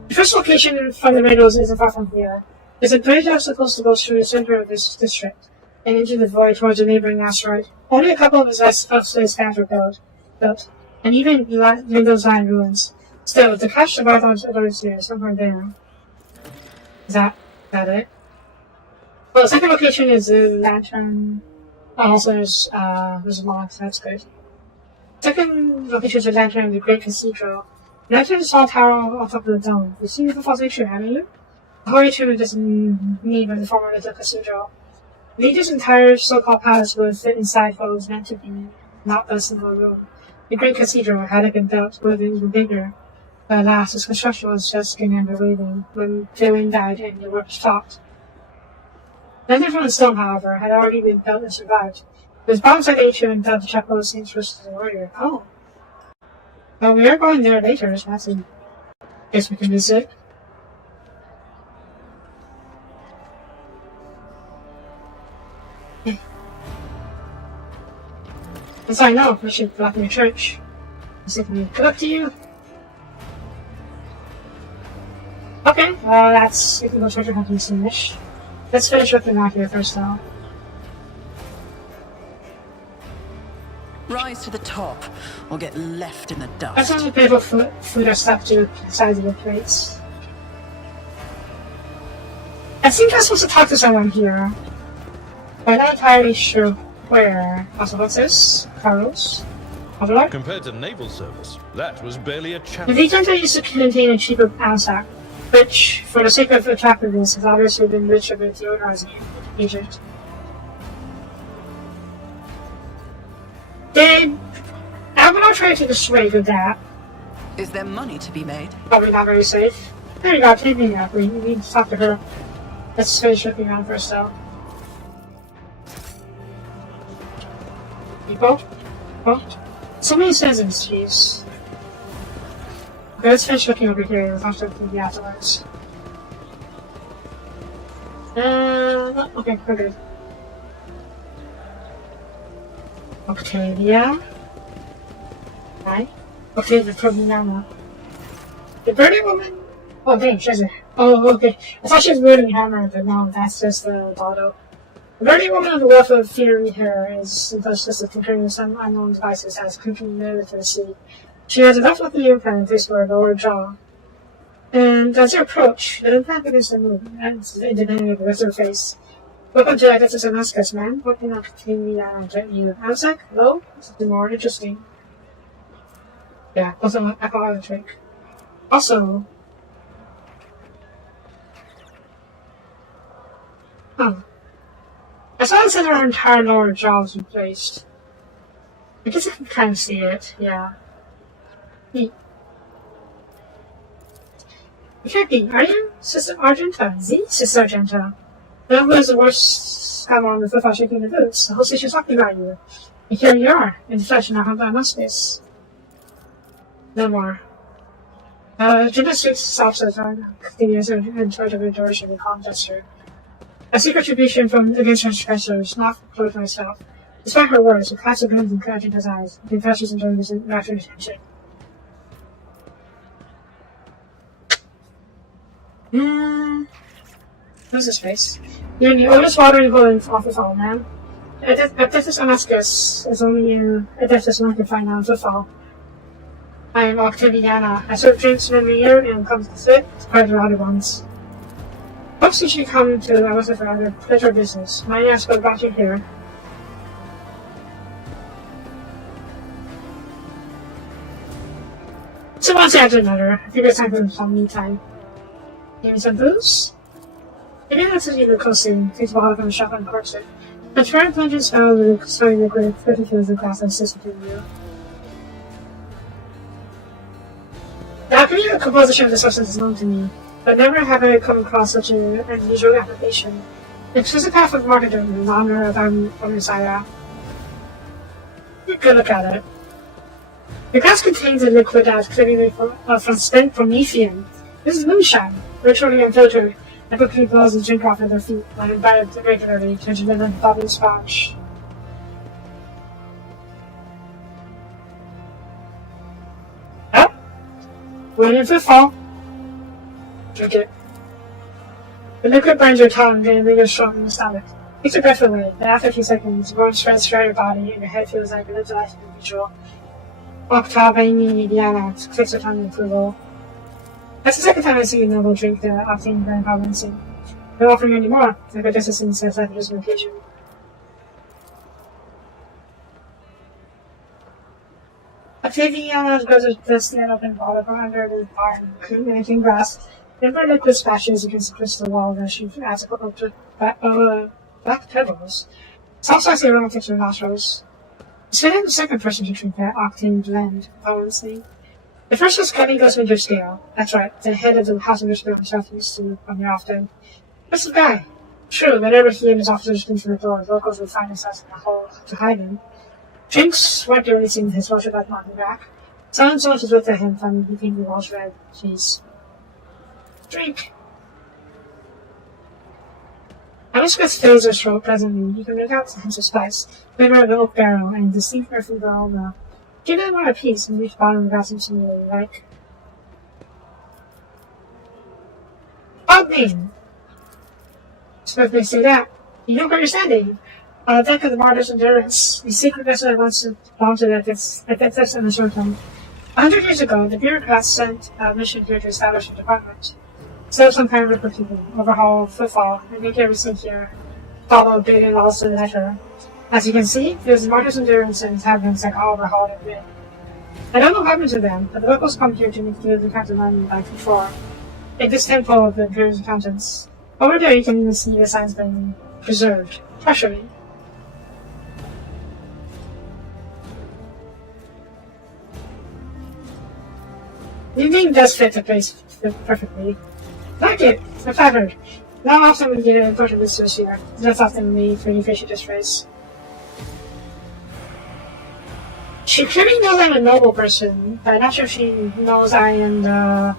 The first location from the riddles isn't far from here. There's a bridge that's supposed to go through the center of this district and into the void towards a neighboring asteroid. Only a couple of its spans were built, and even windows lie in ruins. Still, the cache survived on others here, somewhere there. Is that it? Well, the second location is the lantern. Also, there's logs, that's good. Second location is the lantern of the Great Cathedral. The lantern is a small tower on top of the dome. You've seen the false picture, haven't you? The Holy Tomb doesn't need by the former little cathedral. Legia's entire so-called palace would fit inside what was meant to be not a single room. The Great Cathedral, had it been built, would have been even bigger. But alas, its construction was just getting underway when Dylan died and the work stopped. Nothing from the stone, however, had already been built and survived. It was bombsite atrium and built the chapel of Saints versus the Warrior. Oh. Well, we are going there later, so that's a... guess we can visit. Yes, I know. We should block the church. Is it going to good to you? Okay, well, that's if you go treasure hunting soonish. Let's finish up the map here first, though. Rise to the top, or get left in the dust. That's only people food are stuck to the sides of the plates. I think I'm supposed to talk to someone here. But I'm not entirely sure where. Also, what's this? Carlos? Overlord? Compared to naval service, that was barely a The challenge. Vigilante used to contain a cheaper AMSAC, which, for the sake of attractiveness, has obviously been richer than Theodore's agent. Did Avalon try to dissuade of that? Is there money to be made? Probably not very safe. There you go, take me up. We need to talk to her. Let's finish looking around first, though. People? Oh, so many citizens, jeez. Okay, let's finish looking over here. Let's have to look the afterwards. Okay, we're good. Octavia. Hi. Octavia Provignana. The birdie woman? Oh, dang, she has a... Oh, okay. I thought she was wielding a hammer, but no, that's just the bottle. The birdie woman of the wealth of fiery hair is thus just a tinkering with some unknown devices has creeping near to the sea. She has a left looking implant face for her lower jaw. And as you approach, the implant begins to move, and it's independent of the rest of her face. Welcome to Identitas Damascus, man. What can I continue to get you? AMSAC? Hello? Something more interesting. Yeah, also I call it a trick. Also... Huh. I saw this in her entire lower jaw was replaced. I guess I can kind of see it, yeah. Neat. Jackie, are you Sister Argenta? Sister Argenta. That was the worst time on without shaking the boots. The whole station's talking about you. And here you are, in the flesh and not on space. No more. Gymnastics stops as on continues in charge of adoration and calm gesture. A secret tribulation from against transgressors, not close myself. Despite her words, a class of guns in Argenta's eyes, I confess she's enjoying this rapid attention. What's this face? You're in the oldest watering hole in all, man. Adeptus Damascus is only Adeptus one can find out footfall. I am Octaviana. I serve drinks in the year and comes to sit. It's quite the other ones. Folks you should come to, I was for other pleasure business. My ass go about you here. So once after another, I think it's time for some me time. Give me some booze? It didn't have to be the closely, takes a bottle from the shop and corks it. The try plunges out of the starting liquid, 50 kills the glass and sits between you. The alchemy and composition of the substance is known to me, but never have I come across such an unusual application. The exquisite path of martyrdom in honor of our Messiah. Good look at it. The glass contains a liquid that is clearly from spent promethium. This is moonshine, virtually unfiltered, and quickly blows the drink off at their feet when imbibed regularly to a little bubbling sponge. Oh? Waiting for the fall. Drink it. The liquid burns your tongue and lingers strong in the stomach. Takes your breath away, and after a few seconds, warm spreads throughout your body and your head feels like a lived-life individual. Octaviana clicks her tongue in approval. That's the second time I see you noble drink the octane brand balancing. They're offering you any more, like a distance says that just an occasion. Octaviana goes to the stand up and bottle from under the bar and cleaning grass. Then her liquid splashes against the crystal wall as she adds a couple of black pebbles. Sounds like the aroma takes her nostrils. It's the second person to drink that octane blend, balancing. The first was cutting goes with your scale. That's right, the head of the house of your himself used to when you're often. What's the guy? True, whenever he and his officers came from the door, locals would find themselves in the hole to hide him. Drinks weren't the only thing his Welsh about knocking back. Someone just looked at him from between the Welsh red. Jeez. Drink. Anushka's fills her throat presently. You can make out the hints of spice, flavor of the oak barrel, and distinct earthy aroma Give them one a piece and reach bottom without something you really like. Odd name. Suppose they say that. You know where you're standing. On the deck of the Martyr's Endurance, the secret vessel that wants to launch it at this in the short term. 100 years ago, the bureaucrats sent a mission here to establish a department. Set up some kind of report people, overhaul footfall, and make everything here follow big and also the letter. As you can see, there's Martyr's Endurance and inhabitants that all overhauled and big. I don't know what happened to them, but the locals come here to make deals with Captain London like before. In this temple of the Imperial's accountants. Over there you can even see the signs being preserved, partially. The name does fit the place perfectly. Like it, I'm flattered. Not often we get an important visitors here. That's often me for any fish you just race. She clearly knows I'm a noble person, but I'm not sure if she knows I am the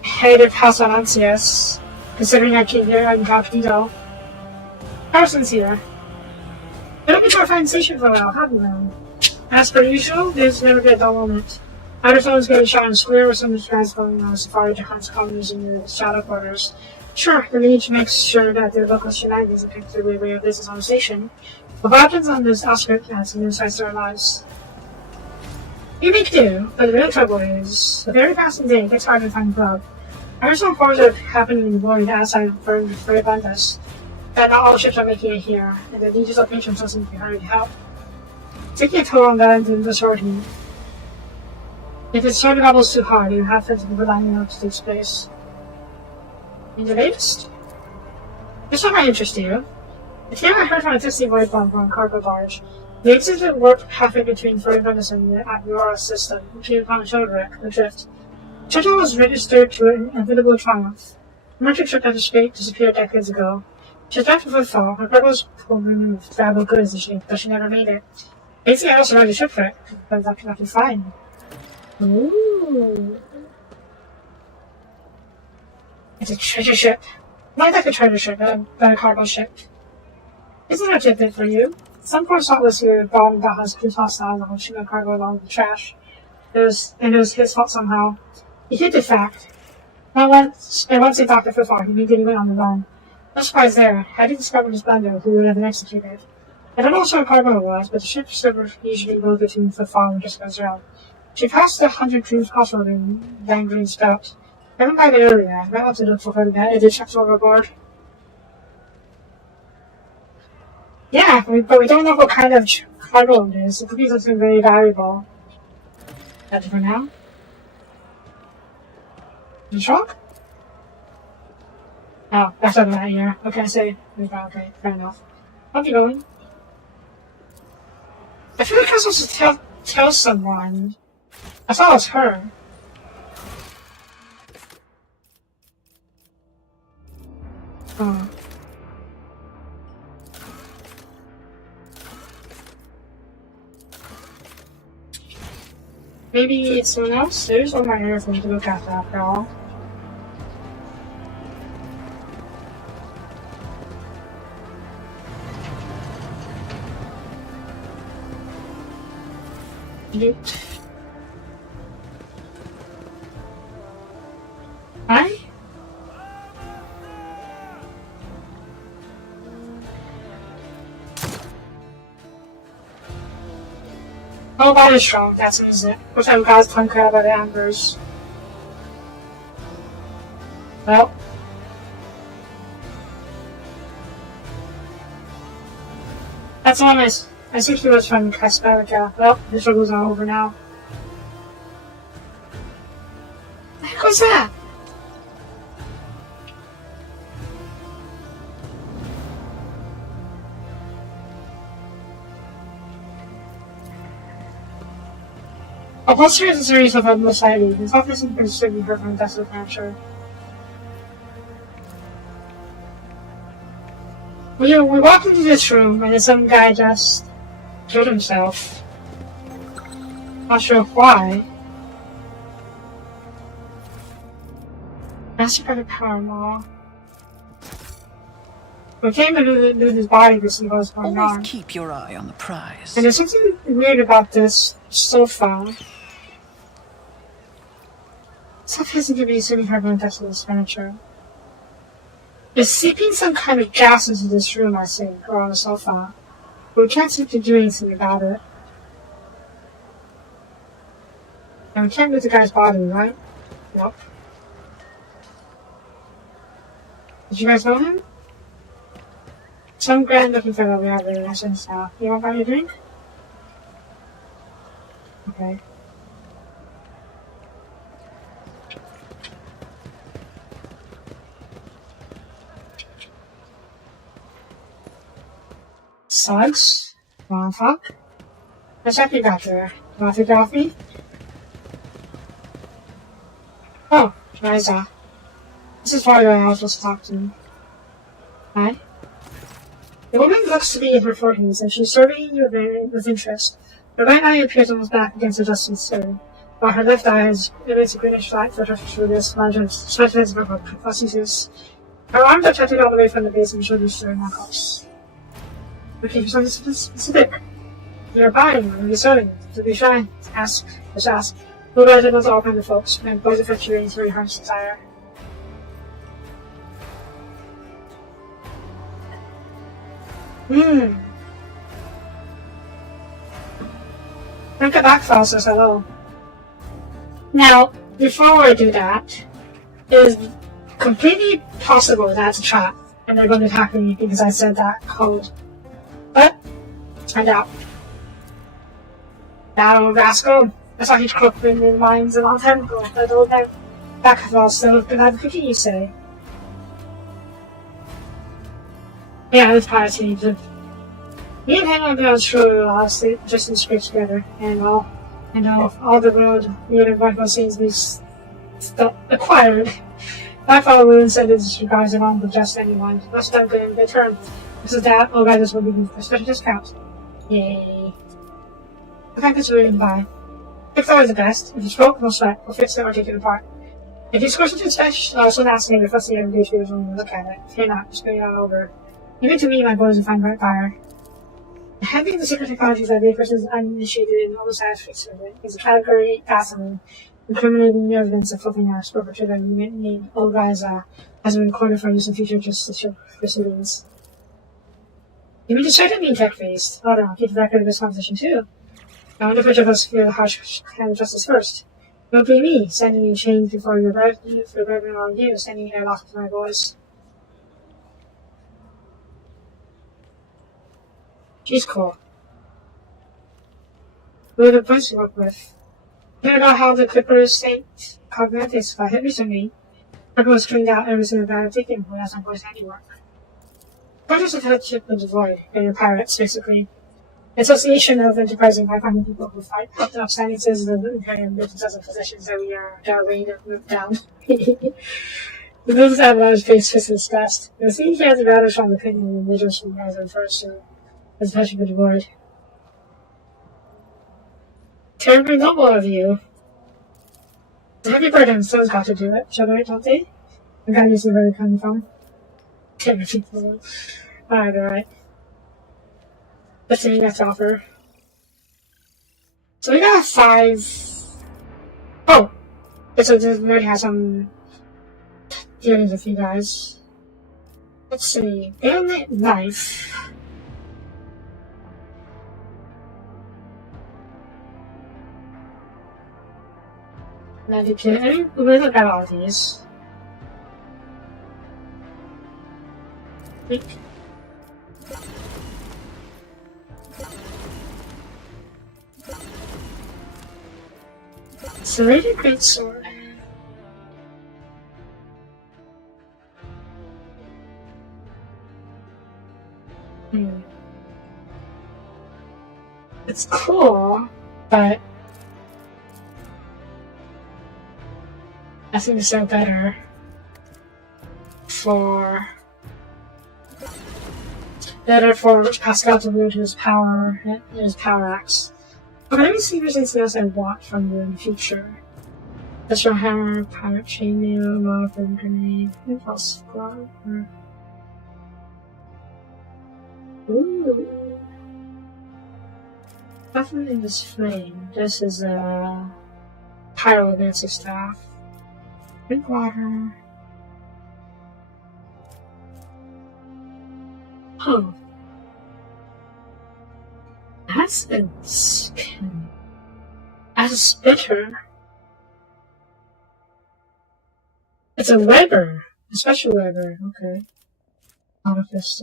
head of House Valancius, considering I came here incognito. Carson's here. It'll be our fine station for a while, haven't we? As per usual, there's never been a dull moment. Either someone's getting shot in square or someone's guys going on a safari to hunt colonies in the shadow quarters. Sure, the Liege makes sure that their local shenanigans and pick their way of business on the station. But what happens on this outskirt has no sides to our lives. You make do, but the real trouble is, with every passing day, it gets harder to find blood. I heard some reports of happening in the void outside of Fuerteventas, that not all ships are making it here, and the Liege's locations doesn't seem to be hurrying to help. Taking a toll on that and the sorting. If it's sorting bubbles too hard, you have to be lining up to take space. In the latest? This one might interest you. The tale I heard from a testing void bomb on a cargo barge. The exit warped halfway between Fuerteventas and the Aurora system, which came upon a shoulder wreck, adrift. Churchill was registered to an inevitable triumph. The merchant ship that escaped disappeared decades ago. She was back before the fall, her cargo was removed, valuable goods, but she never made it. Basically, I also survived the shipwreck, but that could not be fine. Ooh. It's a treasure ship. Not like a treasure ship, but a cargo ship. Isn't that a tidbit for you? Some poor thoughtless here brought about his crew hostile and shipping a cargo along with the trash. It was his fault somehow. He hid the fact. Once he thought the football, he made it on the run. No surprise there. Had he discovered his blunder, he would have been executed. I don't know what sort of cargo it was, but the ship's server usually goes between footfall and just goes around. She passed the 100 crews crossroad in Van Green Spout. I went by the area. I might want to look for her that. I did check overboard. Yeah, but we don't know what kind of cargo it is. It could be something very valuable. That's it for now. The trunk? Oh, that's not that here. What can I say? Okay, fair enough. I'll be going. I feel like I'm supposed to tell someone. I thought it was her. Oh. Maybe it's someone else? There's one right here for me to look after all. Loot. Hi? Oh, that is strong. That's it. Which I'm God's tongue cut by the embers. Well. That's all nice. I see he was from Casperica. Well, the struggle's all over now. What the heck was that? A poster is a series of endless sightings. It's often interested to be heard from desolate Hampshire. We walked into this room and then some guy just killed himself. Not sure why. Master by the power law. We came into his body to see what's going Always on. keep your eye on the prize. And there's something weird about this so far. Stuff hasn't given me assuming her going touch this furniture. It's seeping some kind of gas into this room, I think, or on the sofa. But we can't seem to do anything about it. And we can't move the guy's body, right? Nope. Did you guys know him? Some grand looking fellow we have in the essence now. You want to buy me a drink? Okay. Sugs? Wanna fuck? What's up you got there? Want to coffee? Oh, Liza. This is probably why I was supposed to talk to you. Hi? The woman looks to be in her 40s, and she's surveying you with interest. Her right eye appears almost back against the dusty stone, while her left eye emits a greenish light filtered through this margin, specialized for her prosthesis. Her arms are tattooed all the way from the base of her shoulders to her knuckles. Looking for something specific. You're buying or you're selling. To be shy, just ask. Who guys knows all kinds of folks, and both affect your very heart's desire. Think a backfall says hello. Now, before I do that, it is completely possible that's a trap, and they're going to attack me because I said that code. But, I doubt. That old rascal. I saw he'd crook in the mines a long time ago. That old backfall still good at cooking, you say? Yeah, this pirate team. Me and him have been on shore just in scrapes together, and all the road we would invite those things we acquired. My father would said this regards the wrong with just anyone. Must have been in good term. This is that, all riders will be given a special discount. Yay. The package will even buy. Fix always the best. If it's broke, no sweat. We'll fix it or take it apart. If you squish it to fetch, someone asks me the first thing I do is look at it. If you're not, just bring it on over. Even to me, my boys will find right buyer. Having the secret technologies that the person is uninitiated in all the aspects of it is a category fascinating, incriminating new evidence of filthy acts perpetrated by named Old Riza has been recorded for use in future justice proceedings. You mean to say to me, tech-faced? Oh no, keep the record of this conversation too. I wonder which of us feel the harsh hand of justice first. It would be me, sending you chains before you arriving on you, sending you lost to my boys. She's cool. We're the bunch to work with. You don't know how the Clippers state cognitis got hit recently. Everyone was cleaned out every single guy I've taken when that's my boy's handiwork. Projects of headship and devoid, and your pirates, basically. Association of enterprising high-climbing people who fight up the upstanding citizens of the Imperium businesses and possessions that we are ready to move down. The business avalanche face fits his best. The scene he has a rather strong opinion on the individuals from as refers to as headship and devoid. Terribly noble of you. The heavy burden someone's got to do it, shall we, don't they? The guy you see where they're coming from. Terrible people. Alright. Let's see what we got to offer. So we got 5. Oh! So we already have some dealings with you guys. Let's see. Bayonet knife. Medicare. We look at all of these. Serrated great sword. It's cool, but I think it's so better for Pascal to wield his power axe. Okay, let me see if there's anything else I want from you in the future. Special hammer, pirate chainmail, love, and grenade. Impulse glove. Ooh. Nothing in this flame. This is a pyromancy staff. Drink water. Oh. That's a skin. That's a spitter. It's a Weber. A special Weber. Okay. Out of this,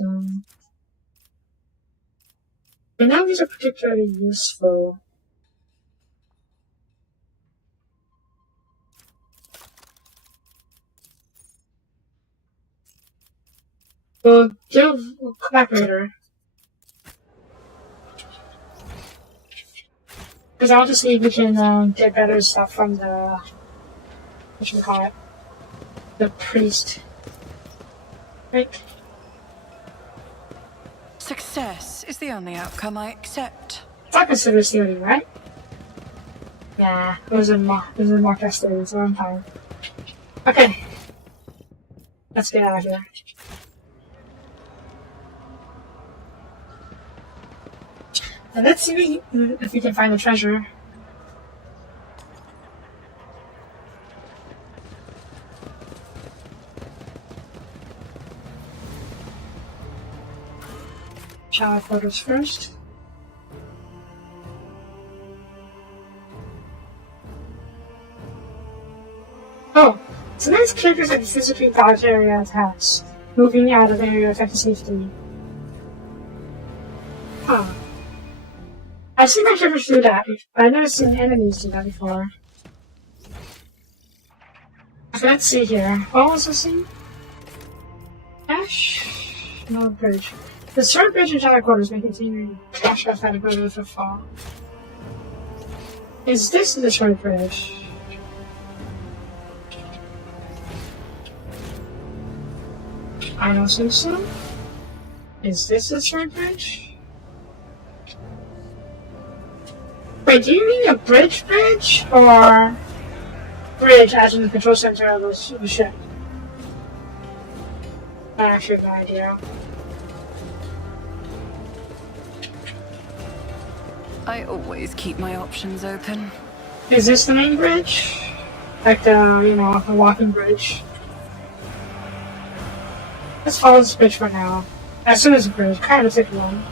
And now these are particularly useful. We'll come back later. Because I'll just see if we can get better stuff from the, whatchamacallit, the priest. Right? Success is the only outcome I accept. It's not considered stealing, right? Yeah, it was a mock yesterday, so I'm fine. Okay. Let's get out of here. And let's see if we can find the treasure. Shower photos first. Oh, sometimes characters that physically dodge area attacks, moving out of area affecting safety. Huh. I've seen my characters do that, but I've never seen enemies do that before. Okay, let's see here. What was the scene? Ash? No bridge. The short bridge and tower quarters may continue to crash off at a greater of a fall. Is this the short bridge? I don't think so. Is this the short bridge? Wait, do you mean a bridge, or bridge as in the control center of the ship? I actually have no idea. I always keep my options open. Is this the main bridge? Like the walking bridge? Let's follow this bridge for now. As soon as the bridge, kind of take long.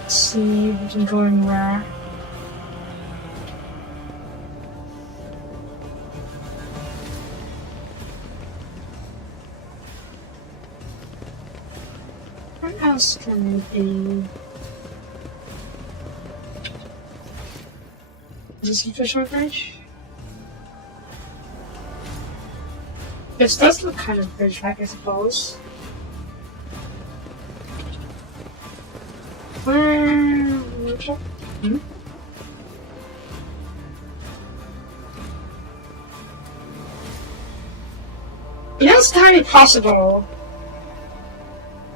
Let's see if we can go anywhere. Where else can it be? Is this the short bridge? This does look kind of bridge-like, I suppose. Hmm? It's entirely possible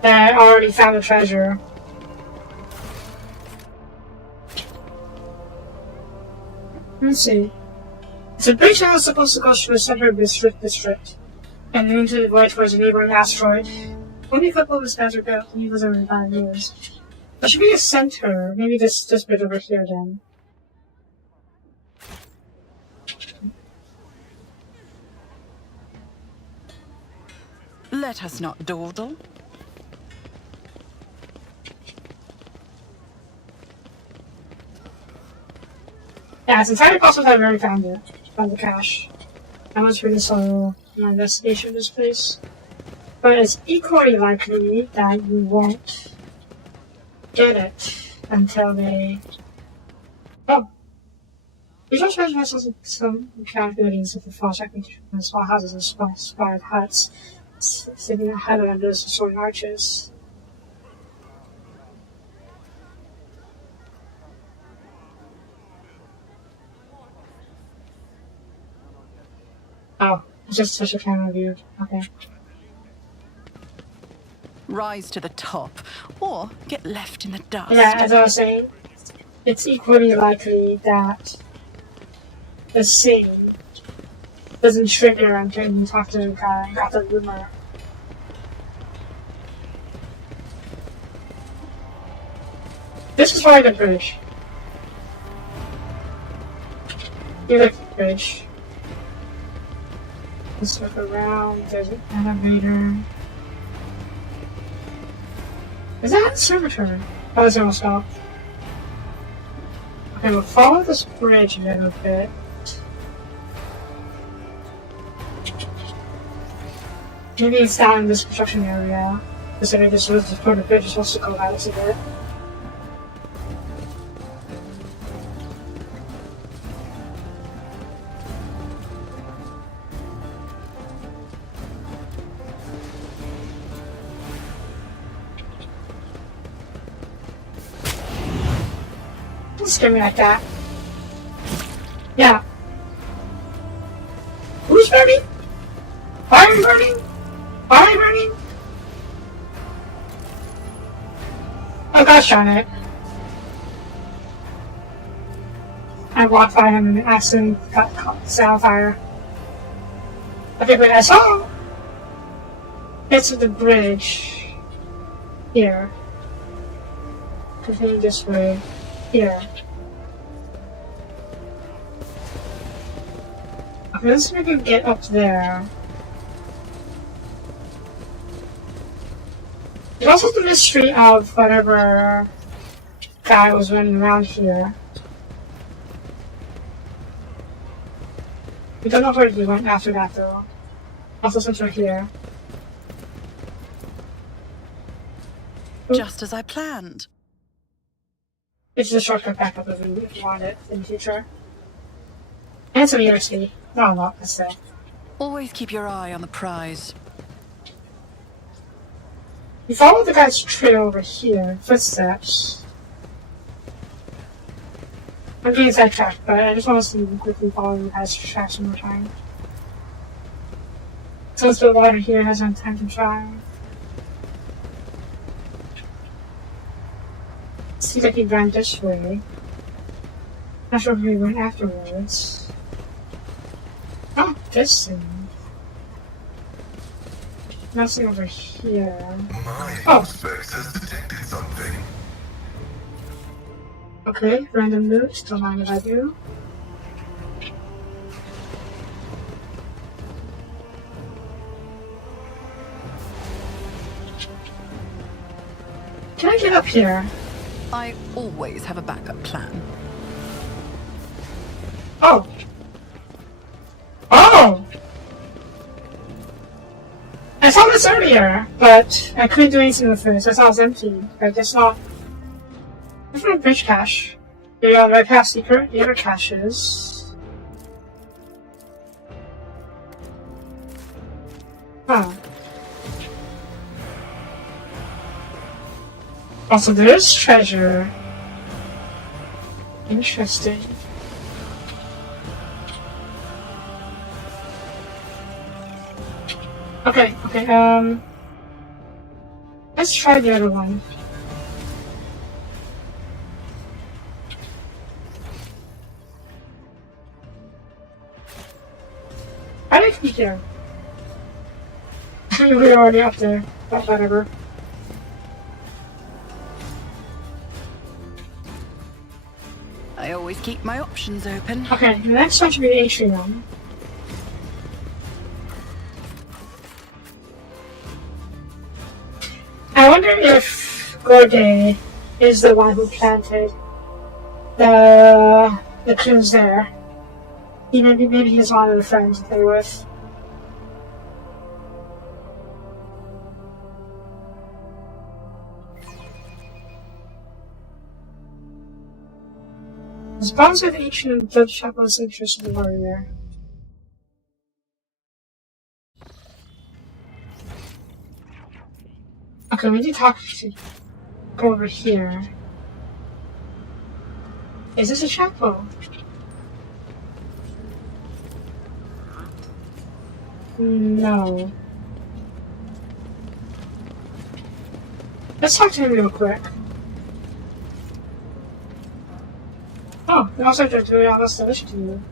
that I already found the treasure. Let's see. It's a bridge that was supposed to go through the center of this district, and then into the void towards a neighboring asteroid. Only a couple of his guys are built, and he was over 5 years. There should be a center. Maybe this bit over here then. Let us not dawdle. Yeah, it's entirely possible that I've already found it. Found the cache. I must really slow my investigation of this place. But it's equally likely that you won't get it until they... Oh! These also has some characteristics of the far second small houses and squared huts, sitting ahead of under soaring arches. Oh, it's just such a camera view. Okay. Rise to the top, or get left in the dust. Yeah, as I was saying, it's equally likely that the scene doesn't trigger until you talk to the guy, got the rumor. This is probably the bridge. You like the bridge. Let's look around. There's an elevator. Is that a servitor? Oh, it's almost out. Okay, we'll follow this bridge a little bit. Maybe it's down in this construction area. Considering this was the part of the bridge, is supposed to go out a bit. Don't scare me like that. Yeah. Who's burning? Why are you burning? Why are you burning? Oh gosh darn it. I walked by him and accidentally got caught set on fire. Okay, wait, I saw bits of the bridge here. Continue this way. Here. Okay, let's see if we can get up there. There's also the mystery of whatever guy was running around here. We don't know where he went after that though. Also since we're here. Just as I planned. It's just a shortcut back up if you want it in the future. And some ERC. Not a lot, let's say. Always keep your eye on the prize. We follow the guy's trail over here. Footsteps. I'm getting sidetracked, but I just want to quickly follow the guy's tracks one more time. So let's put water here, has no time to try. Seems like he ran this way. Not sure if he went afterwards. Oh, this thing. Nothing over here. My Oh. aspect has detected something. Okay, random moves, don't mind if I do. Can I get up here? I always have a backup plan. Oh! Oh! I saw this earlier, but I couldn't do anything with this. I saw it was empty. But it's not. It's not a bridge cache. You're on the right path, secret. The other caches. Huh. Also, there is treasure. Interesting. Okay, let's try the other one. I like to be here. We're already up there, but whatever. I always keep my options open. Okay, the next one should be the atrium. I wonder if Gorday is the one who planted the clues there. Maybe he's one of the friends to play with. This bonds with ancient and blood Chaplain's interest in warrior. Okay, we need to talk to go over here. Is this a chapel? No. Let's talk to him real quick. Oh, we also have to be honest to listen to you.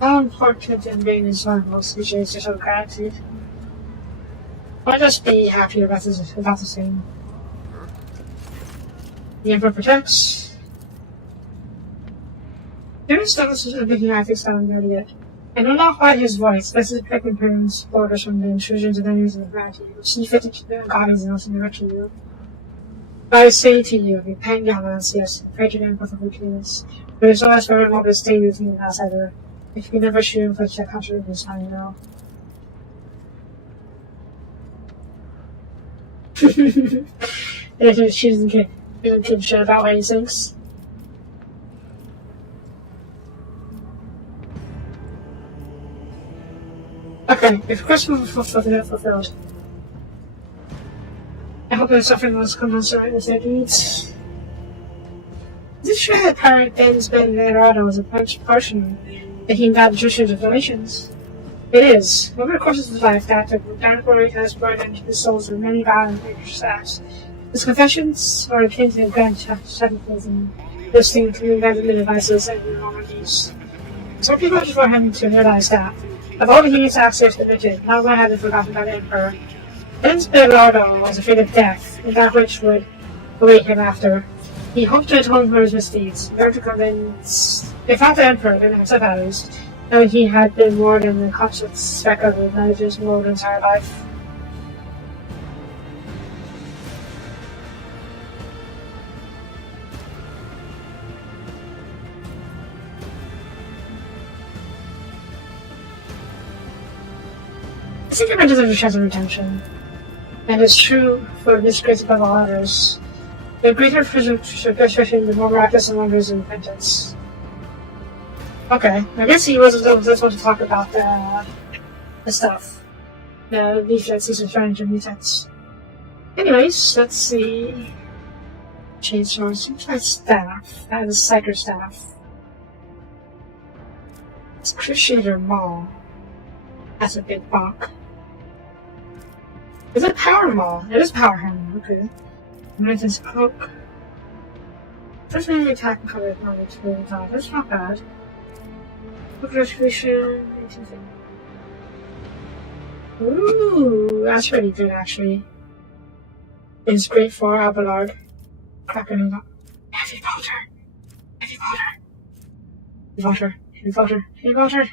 How important in being his rivals, which is to show gratitude. I'll just be happy about the thing. The Emperor protects. There is still speaking ethics that I'm ready yet. I know not quite his voice. This is protecting parents' borders from the intrusions of enemies in the gratitude, which see fit to keep the goddess in us in direction you. But I say to you, if you pang Yamanas, yes, pray to the Emperor for forgiveness. But it's always very more to stay with you as ever. If you can never shoot him for check country this time, now. She doesn't give shit about what he thinks. Okay, if Christmas was fulfilled. I hope their suffering was commensurate with their deeds. Is it true that Pirate Ben's Ben Nerado was a portion that he got nutrition of donations? It is. Over the course of his life, that the Dinosaur has burdened the souls of many violent acts. His confessions are akin to grand scepticism, listing to abandonment devices and abnormalities. Some people just want him to realize that, of all the heinous acts he has committed, not one had been forgotten by the Emperor. Ben's Bernardo was afraid of death, and that which would await him after. He hoped to atone for his misdeeds, learn to convince, if not the Emperor, then himself others, that he had been more than the conscious speck of the manager's world entire life. The secret matters of the chance of redemption, and is true for this grace above all others. The greater frustration, the more miraculous and wonders in repentance. Okay, I guess he wasn't just want to talk about the stuff. The leaflets he's referring to mutants. Anyways, let's see. Chainsaw, seems like staff. That is Psyker staff. It's Crusader Maul. That's a big block. Is it Power Maul? It is Power Hammer, okay. Mutant's Cloak. First enemy attack and cover with normal 2 top. That's not bad. Book retribution. Ooh, that's pretty good actually. It's great for Abelard. Cracking it up. Heavy bolter. Heavy bolter. Heavy bolter. Heavy bolter. Heavy bolter.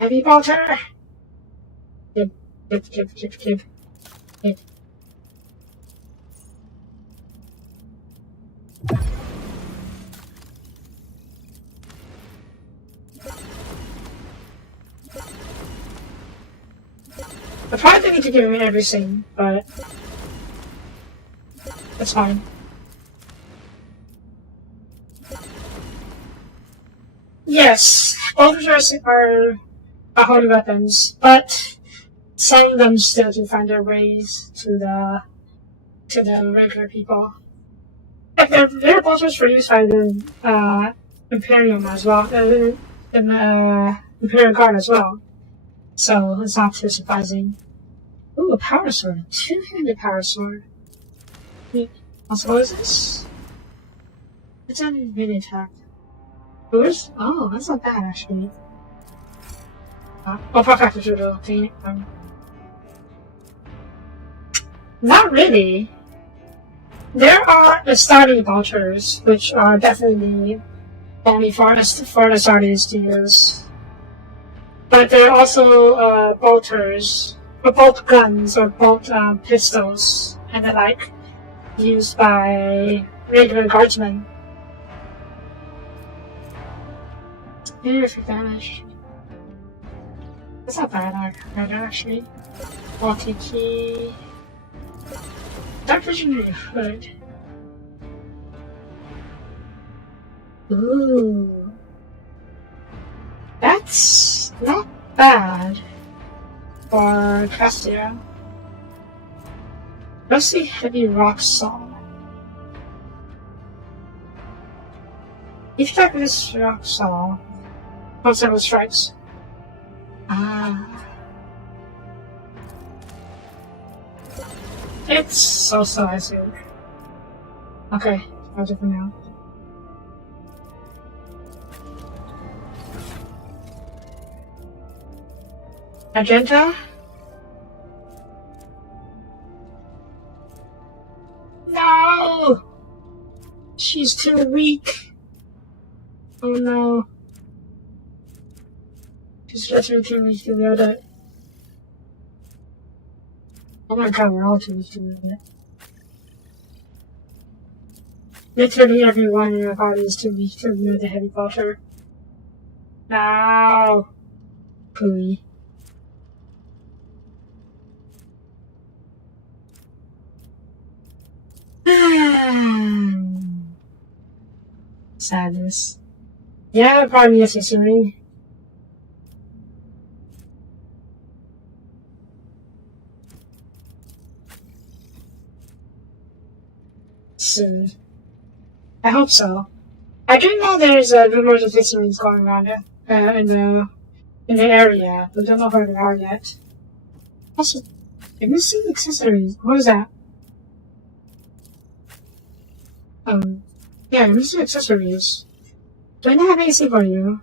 Heavy bolter. Kib. I probably need to give him everything, but it's fine. Yes, bolters are holy weapons, but some of them still do find their ways to the regular people. Like there are bolters for use by the Imperium as well, and the Imperial Guard as well. So it's not too surprising. Ooh, a power sword. Two-handed power sword. Also, what is this? It's a mini attack. Oh, that's not bad actually. Oh, perfect to the thing. Not really. There are the starting bolters, which are definitely only for the starting to use. But there are also bolters, or bolt guns, or bolt pistols, and the like, used by regular guardsmen. Terrific damage. That's not bad either, actually. WH40k. Dark Visionary Hood. Ooh. That's not bad for Castia. Rusty Heavy Rock Saw. Each type of this rock saw pulls several strikes. Ah. It's so I think. Okay, I'll do for now. Magenta? No! She's too weak. Oh no. She's literally too weak to wield it. Oh my god, we're all too weak to wield it. Literally everyone in our body is too weak to wield the heavy bolter. Ow! Pooey. Sadness. Yeah, probably necessary. Soon. I hope so. I do know there's rumors of accessories going around in the area, but don't know where they are yet. Also, have you seen accessories? What is that? Yeah, have you seen accessories? Do I not have anything for you?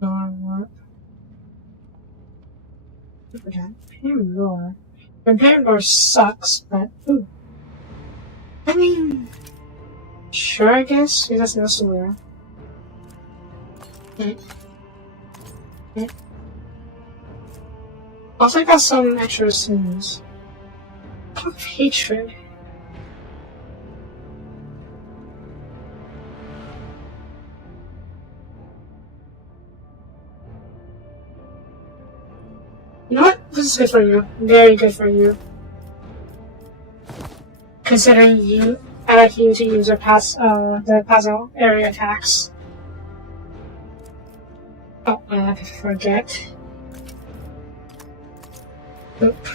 What? Okay. Roar. Roar sucks, but ooh. I mean, sure, I guess. He doesn't know somewhere. Also, I got some extra scenes. Of hatred. You know what? This is good for you. Very good for you. Considering I like you to use the puzzle area attacks. Oh, I forget. Oop.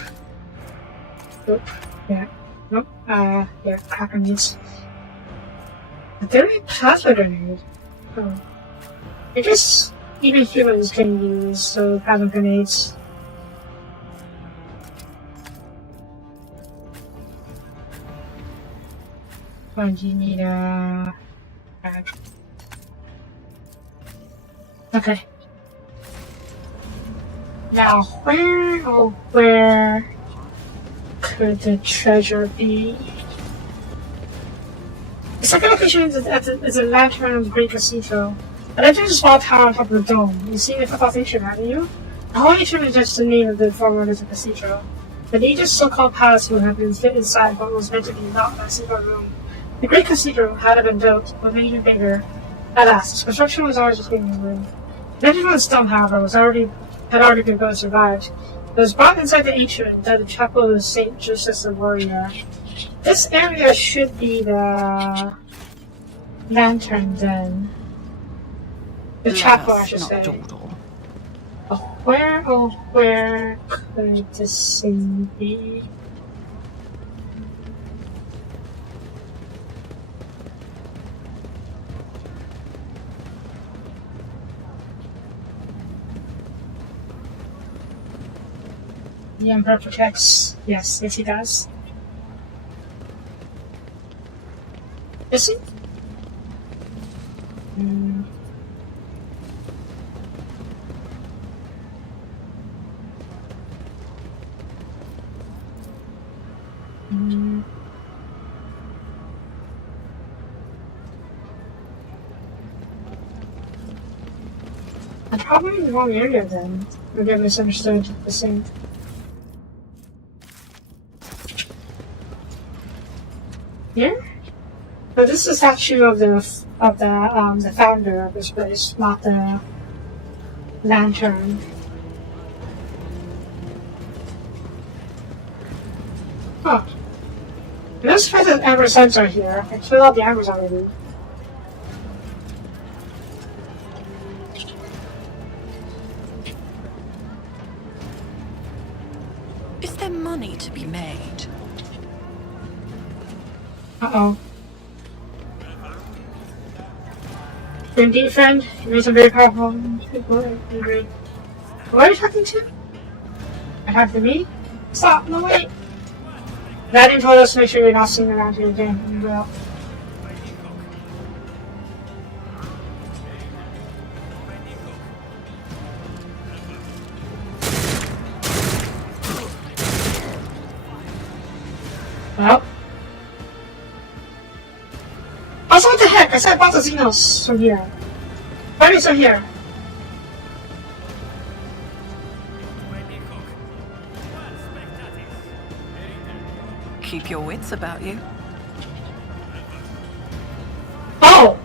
Oop. Yeah. Nope. Yeah, cracker needs. But they're a plasma grenade. Oh. I guess even humans can use plasma grenades. But you need a bag. Okay. Now, where could the treasure be? The second location is a lantern of the Great Cathedral. The lantern is a small tower on top of the dome. You've seen it without ancient, haven't you? The whole ancient is just the name of the former Elizabeth Cathedral. The ancient so-called palace would have been fit inside what was meant to be not a single room. The Great Cathedral had been built, but made even bigger. Alas, its construction was always just being room. The original stone, however, had already been built and survived. It was brought inside the atrium that the chapel of Saint Justus the Warrior. This area should be the lantern then. The chapel, I should say. Where could this thing be? The Emperor protects. Yes, he does. Is he? I'm probably in the wrong area then. Maybe I misunderstood the same. Here? But this is a statue of the founder of this place, not the lantern. Huh. Let's try the amber sensor here. I killed all the embers already. Is there money to be made? Uh-oh. Indeed, friend. You made some very powerful people. Angry. Who are you talking to? You're talking to me? Stop! No, wait! That told us to make sure you're not seen around here again. You will. Well. Also, what the heck? I said I bought the Xenos from here. Why is it here? Keep your wits about you. Oh!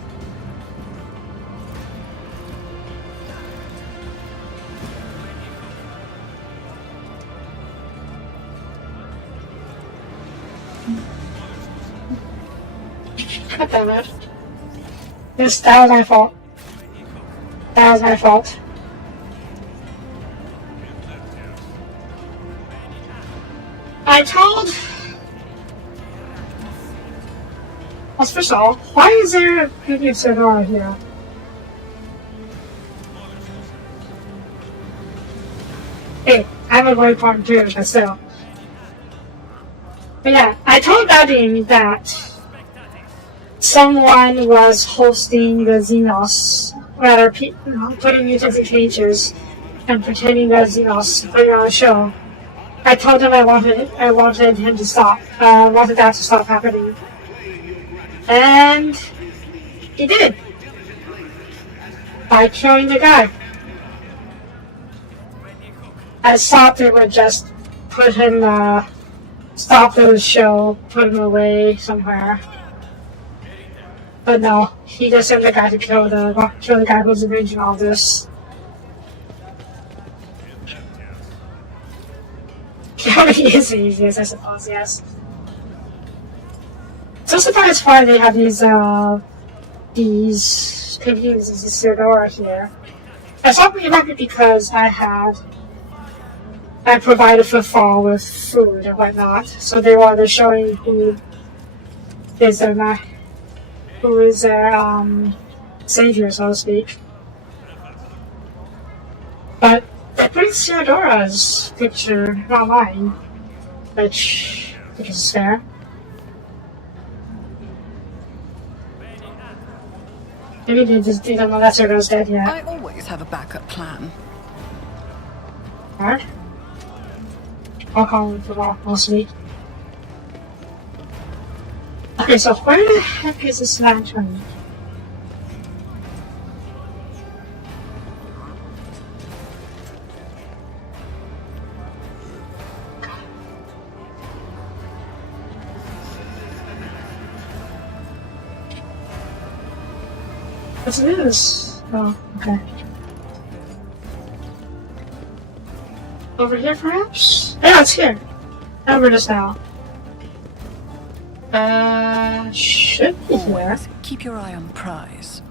God damn it. That was my fault. That was my fault. I told... Well, first of all, why is there a previous cigar here? Hey, I have a very important too, but still. But yeah, I told Daddy that someone was hosting the Xenos, rather putting music pages and pretending that Xenos putting on a show. I told him I wanted him to stop. Wanted that to stop happening. And he did. By killing the guy. I thought they would just put him, stop the show, put him away somewhere. But no, he just sent the guy to kill the guy who's arranging all this. Killing is the easiest, I suppose, yes. So surprised why they have these paintings of Theodora here. I thought it might be because I provided for fall with food and whatnot, so they wanted showing who is their savior, so to speak. But they put Theodora's picture, not mine, which is fair. Maybe they just didn't know that Theodora's dead yet. I always have a backup plan. Alright. I'll call him for last week. Okay, so where the heck is this lantern? What's this? Oh, okay. Over here, perhaps? Yeah, it's here. Over this now. Should be here. Always keep your eye on the prize.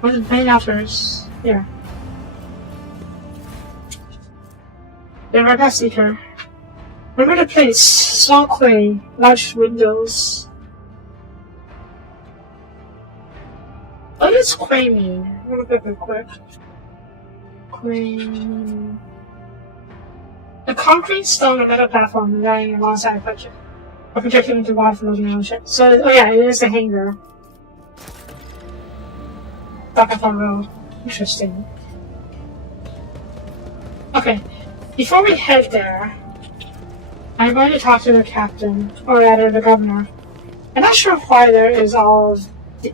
Where's the main offers? Here. The Rebel Seeker. Remember the place. Small quay. Large windows. What does quay mean? I'm gonna look real quick. Quay... A concrete, stone, and metal platform lying alongside a budget. Or projecting into water from the ocean. So, oh yeah, it is a hangar. Dockathon Road. Interesting. Okay, before we head there, I'm going to talk to the captain, or rather the governor. I'm not sure why there is all of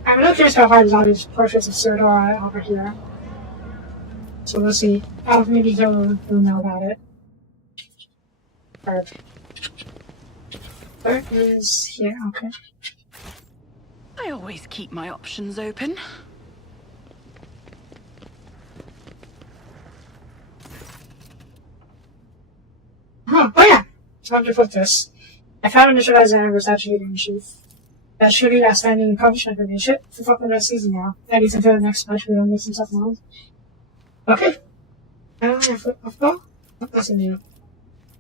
I'm really curious about why there's all these portraits of Theodora over here. So we'll see. Maybe he'll know about it. Where is here? Okay. I always keep my options open. Huh, oh yeah! Time to put this. I found initialized Amber's attribute in chief. That should be outstanding accomplishment for me. Shit, for fucking the rest season now. That leads until the next match we don't make some stuff wrong. Okay. Football? That's a new.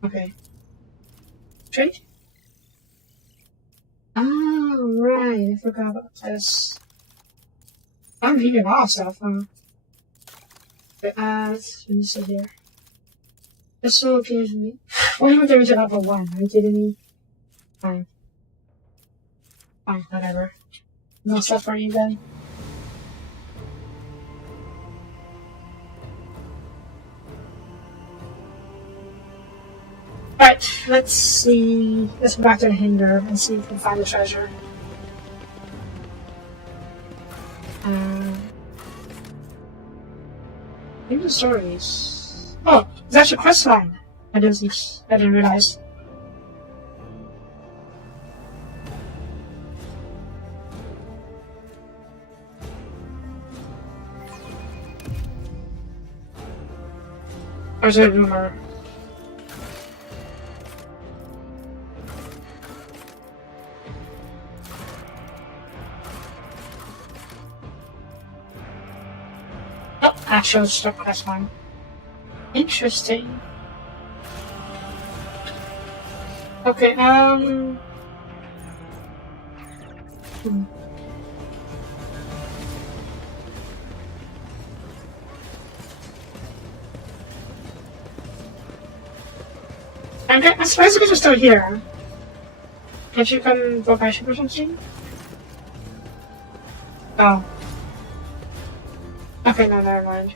Okay. Trade? Oh, right. I forgot about this. I'm leaving a lot of stuff, huh? But, let me see here. This will give me. Why haven't they reached level 1? Are you kidding me? Fine. Fine, whatever. No stuff for you then. Alright, Alright, let's see. Let's go back to the hangar and see if we can find the treasure. Read the stories. Oh, it's actually a quest line. I didn't realize. There's a rumor. Oh, actual stuff quest line. Interesting. Okay, I suppose you could just do it here. Can't you come go by ship or something? Oh. Okay, no, never mind.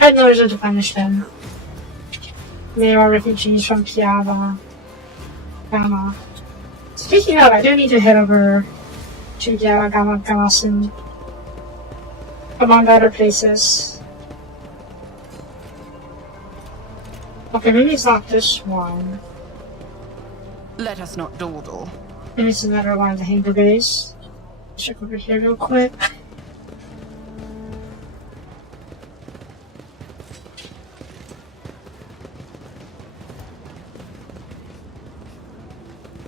I had no reason to punish them. They are refugees from Kiava. Gamma. Speaking of, I do need to head over to Gamma soon. Among other places. Okay, maybe it's not this one. Let us not dawdle. Maybe it's another one of the hangar bays. Check over here real quick.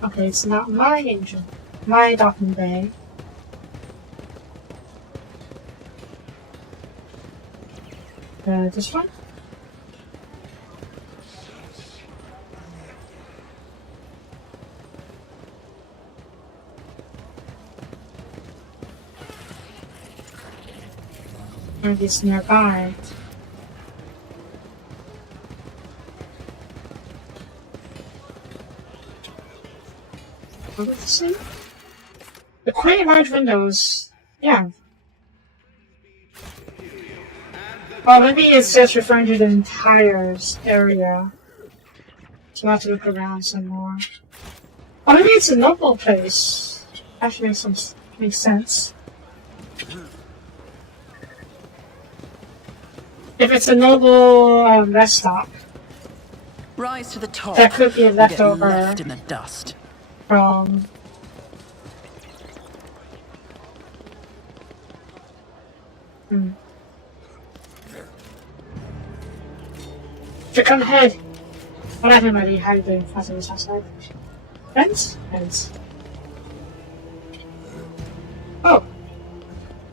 Okay, it's not my engine. My docking bay. This one? Or this nearby. What was it say? The quite large windows. Yeah. Oh, maybe it's just referring to the entire area. So I'll have to look around some more. Oh, maybe it's a noble place. Actually makes sense. If it's a noble rest stop, Rise to the top. that could be a or get leftover left in the dust. from. Come ahead. What happened, buddy? How you doing? How's it outside? Friends? Friends. Oh.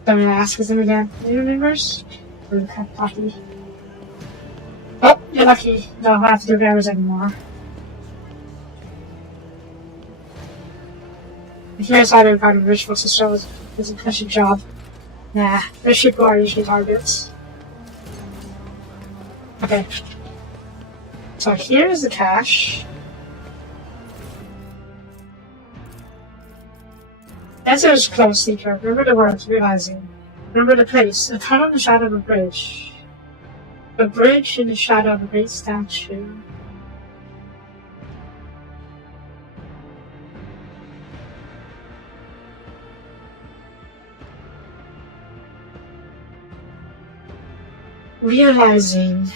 Don't want to ask for them again. New members? Or the cat lucky? Oh, you're lucky. No, I don't have to do bears anymore. Here's how to part of ritual system is a cushy job. Nah, rich people are usually targets. Okay. So here's the cache. Answers close, seeker. Remember the words, realizing. Remember the place. A tunnel in the shadow of a bridge. A bridge in the shadow of a great statue. Realizing.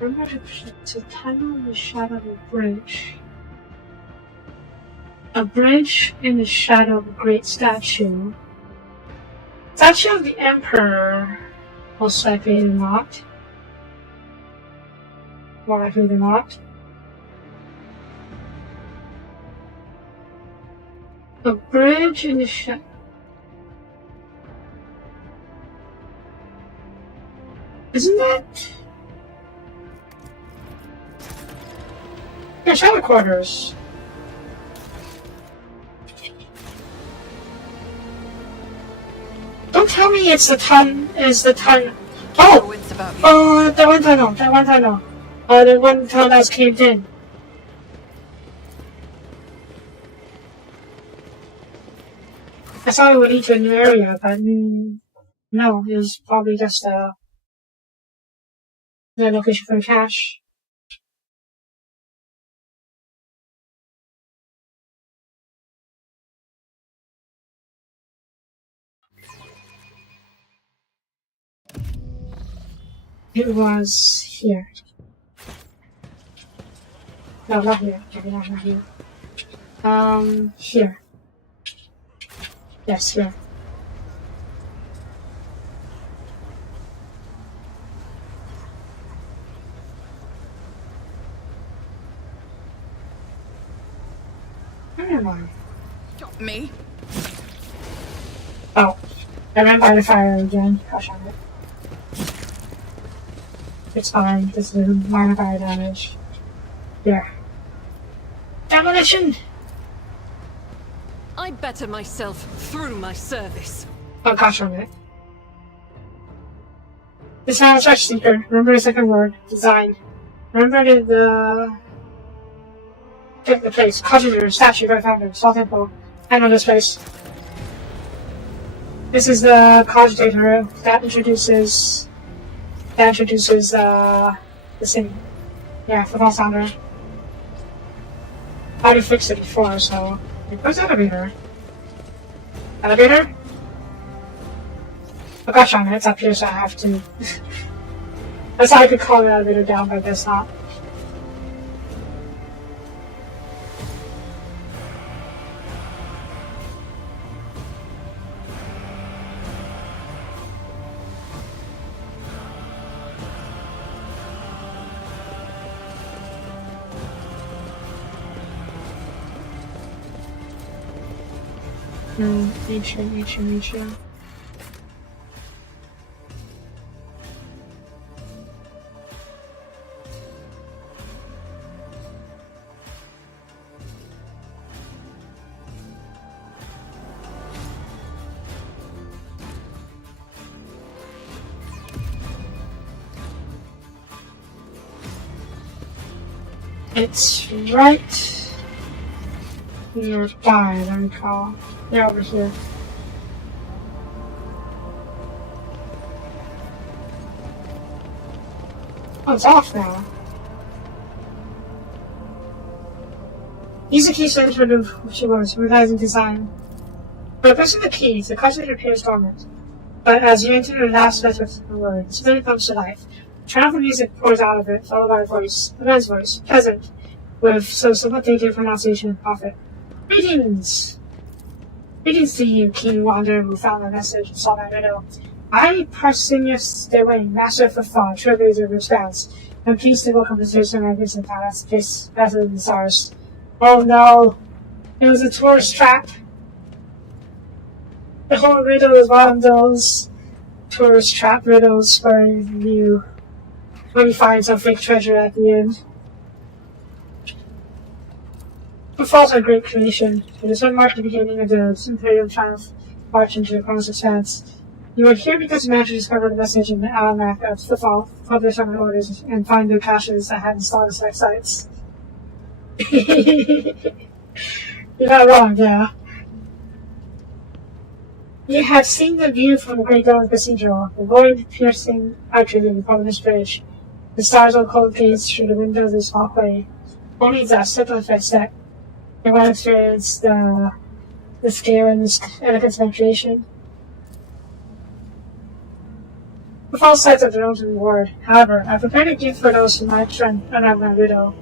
Remember to tunnel in the shadow of a bridge. A bridge in the shadow of a great statue. Statue of the Emperor. Most likely not. More likely than not. A bridge in the shadow. Isn't that? Yeah, shadow quarters. Don't tell me it's the ton. Oh! It's about you. Oh, that one tunnel. The one tunnel that was caved in. I thought it would lead to a new area, but No, it was probably just the location for the cache. It was here. No, not here. Maybe not here. Here. Yes, here. Where am I? Stop me. Oh, I ran by the fire again. Gosh on it. It's fine. This is minor fire damage. There. Demolition! I better myself through my service. Oh gosh on it. This sounds Stretch Seeker. Remember the second word. Design. Remember the place. Cogitator, statue, right founder, salt info. I know this place. This is the cogitator that introduces the thing. Yeah, football sounder. I already fixed it before, so where's the elevator? Elevator? Oh gosh, it's up here, so I have to. That's how I could call the elevator down, but I guess not. Nature. It's right nearby, I recall. They're over here. Oh, it's off now. Use the key to enter the keyboards, revising design. By pressing the keys, the cursor appears dormant. But as you enter the last letter of the word, the spirit comes to life. Triumphant music pours out of it, followed by a man's voice, pleasant, with somewhat dated pronunciation and profit. Greetings! Greetings to you, keen wanderer who found my message and saw my riddle. I, Parsinius the Wing, master of the fall, trailblazer of your spells, am pleased to welcome visitors to my recent palace, place better than the stars. Oh no! It was a tourist trap! The whole riddle is one of those tourist trap riddles where you find some fake treasure at the end. The falls are a great creation. It is one marked the beginning of the Imperial triumph march into the Chronos Expanse. You are here because you managed to discover the message in the almanac of the fall, publish on orders, and find the caches that had installed the select sites. You're not wrong, yeah. You have seen the view from the Great Dome Cathedral, the void-piercing arches of the Providence Bridge, the stars on cold gates through the windows of this walkway. Only that simplified step. You want to experience the scale and the elegance of creation. The false sides of their own reward. However, I prepared a gift for those who might try and unravel my riddle.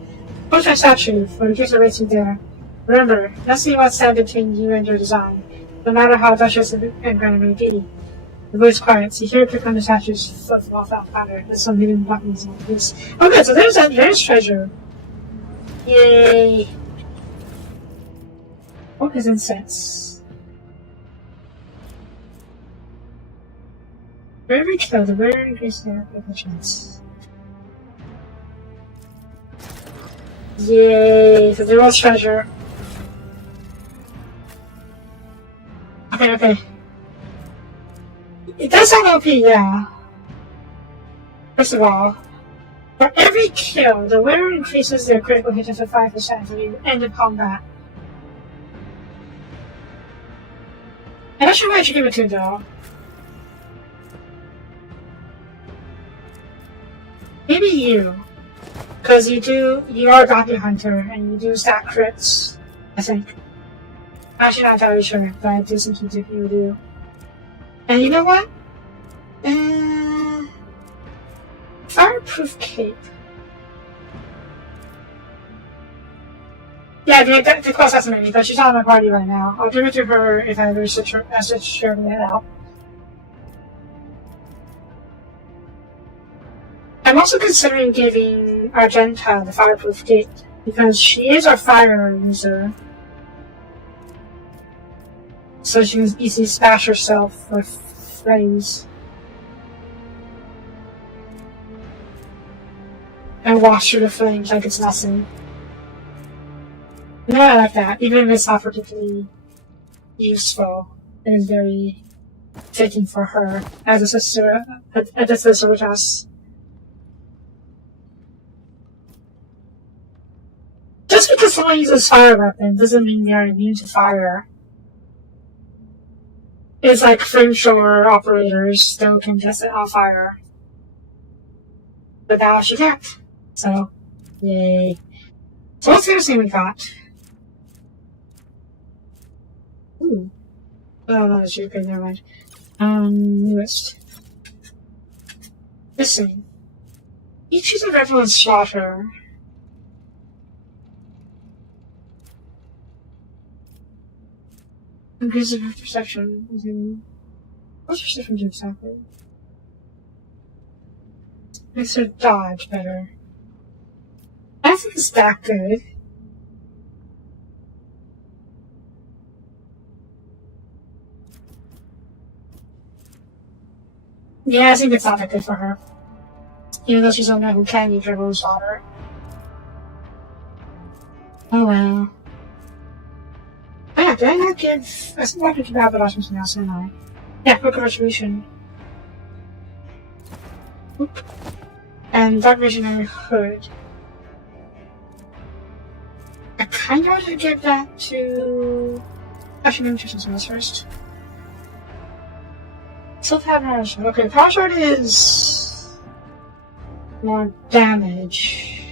Push my statue, for the gift awaits you there. Remember, nothing must stand between you and your design, no matter how audacious and grand it may be. The voice quiets. You hear a click on the statue's foot fall off founder. There's some hidden buttons on this. Oh good, so there's treasure. Yay! What is incense? For every kill, the wearer increases their chance. Yay! So there was treasure. Okay. It does sound OP, yeah. First of all, for every kill, the wearer increases their critical hit to 5% at the end of combat. I'm not sure why I should give it to, though. Maybe you. Because you are a bounty hunter, and you do stack crits, I think. I'm actually not entirely sure, but I do think you do. And you know what? Fireproof cape. Yeah, the close estimate, but she's not in my party right now. I'll give it to her if I message her to get out. I'm also considering giving Argenta the fireproof cape, because she is a fire user. So she can easily smash herself with flames. And wash through the flames like it's nothing. Yeah, I like that. Even if it's not particularly useful, it is very fitting for her as a sister with us. Just because someone uses fire weapon doesn't mean they're immune to fire. It's like flamethrower operators still can get it on fire. But now she can't. So, yay. So what's the other thing we got? Ooh. Oh, no, that's okay, never mind. Newest. This thing. Each is of everyone's slaughter. Increases perception. What's perception do exactly? Makes her dodge better. I think it's that good. Yeah, I think it's not that good for her. Even though she's a man who can use everyone's slaughter. Oh well. Yeah, did I not give... I think I did have something else, didn't I? Yeah, Book of Retribution. Oop. And Dark Visionary Hood. I kind of wanted to give that to... Actually, let me check something else first. Power Shard. Okay, Power Shard is... more damage.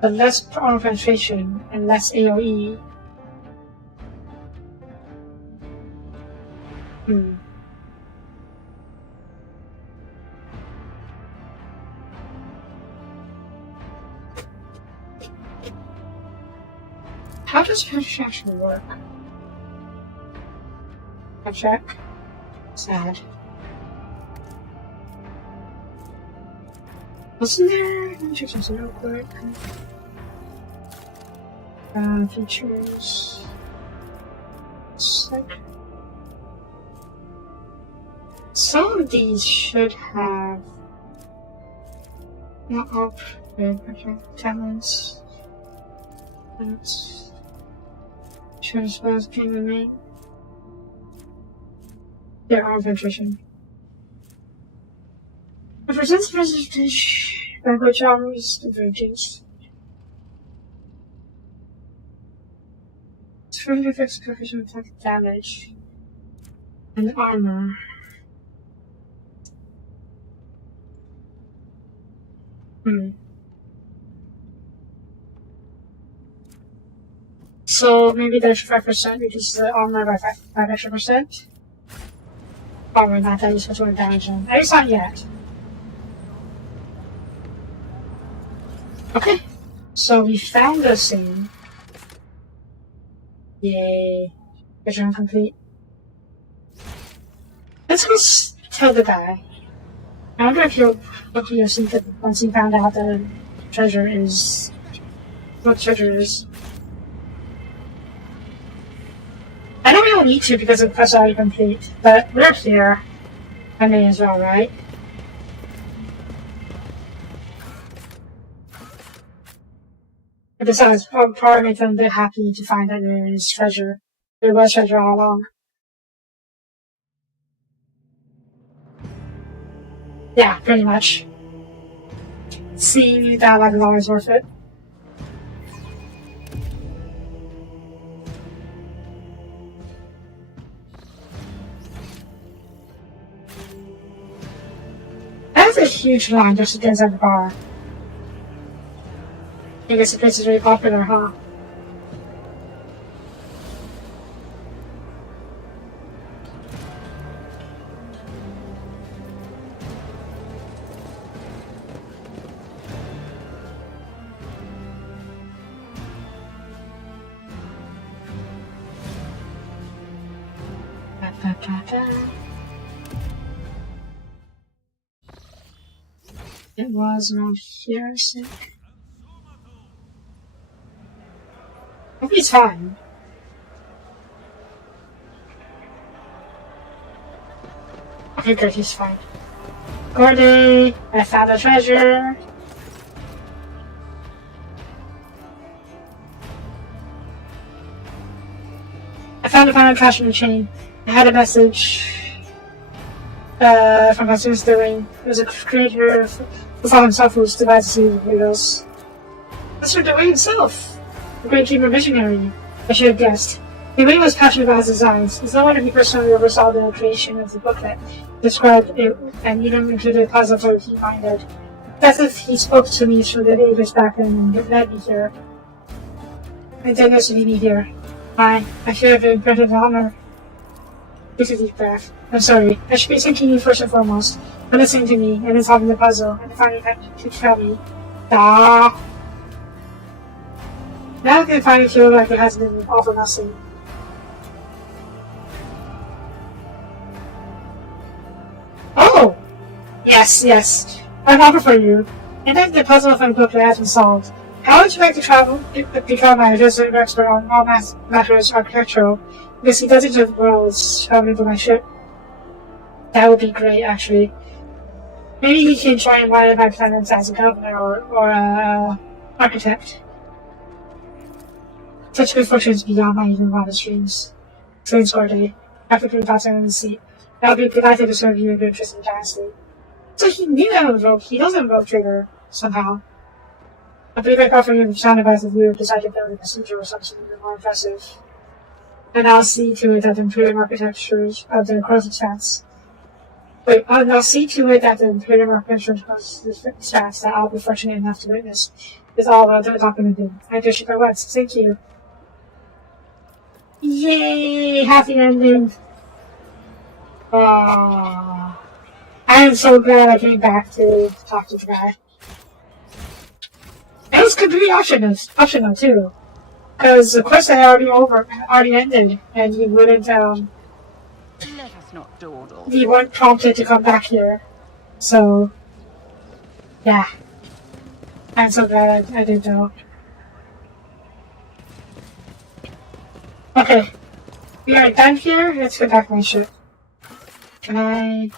But less armor penetration and less AoE. How does penetration actually work? I check. Sad. Wasn't there? Let me check something real quick. Features. Like, some of these should have. Not all. Okay, talents. That's. Should as well as being the main. There are penetration. It presents percentage by which armors divergence. It's further affects percussion attack damage and armor. So maybe the extra 5% reduces the armor by 5 extra percent. Probably not that useful to damage them. At least not yet. Okay. So we found this thing. Yay. Mission complete. Let's go tell the guy. I wonder if he'll look at your secret once he found out that the treasure is what treasure is. I know we don't need to because the quest is already complete, but we're here. I may as well, right? But besides, I'll probably make them a bit happy to find that there is treasure. There was treasure all along. Yeah, pretty much. Seeing you that like is always worth it. That's a huge line just to get inside the bar. I guess the place is very popular, huh? It was around here, I think. I think he's fine. Okay, good, he's fine. Gordy, I found a treasure. I found a final trash in the chain. I had a message from my students doing. It was a creator who found himself who was divided to see the videos. That's for doing himself. A great dreamer visionary. I should have guessed. He really was passionate about his designs. It's no wonder he personally oversaw the creation of the booklet, described it, and even included puzzles for he minded. That's if he spoke to me through the ages back then and led me here. And then to meet me here. I should have been granted the honor. Take a deep breath. I'm sorry. I should be thanking you first and foremost for listening to me and then solving the puzzle and finding time to tell me. Ah. Now I can finally feel like it has been all for nothing. Oh! Yes, yes. I have an offer for you. And then the puzzle of my book has been solved. How would you like to travel, become a resident expert on all matters architectural? Because he doesn't of worlds traveling for my ship. That would be great, actually. Maybe he can join one of my planets as a governor or architect. Such good fortune is beyond my even wildest dreams. Train score day. After 3,000 in the seat. I would be delighted to serve you in your interest in dynasty. So he knew how to invoke. He doesn't invoke trigger somehow. I believe I offer you the sound advice if you have decided to build a procedure or something even more impressive. And I'll see to it that the Imperium architectures of the corrosive stats. Wait, and I'll see to it that the Imperium architecture of the stats that I'll be fortunate enough to witness is all documented. I just ship at once. Thank you. Yay! Happy ending! I am so glad I came back to talk to the guy. It was completely optional too, because the quest had already ended, and he wouldn't Let us not dawdle. he wasn't prompted to come back here. So, yeah, I'm so glad I did though. Okay, we are done here. Let's go back to my ship. Can I?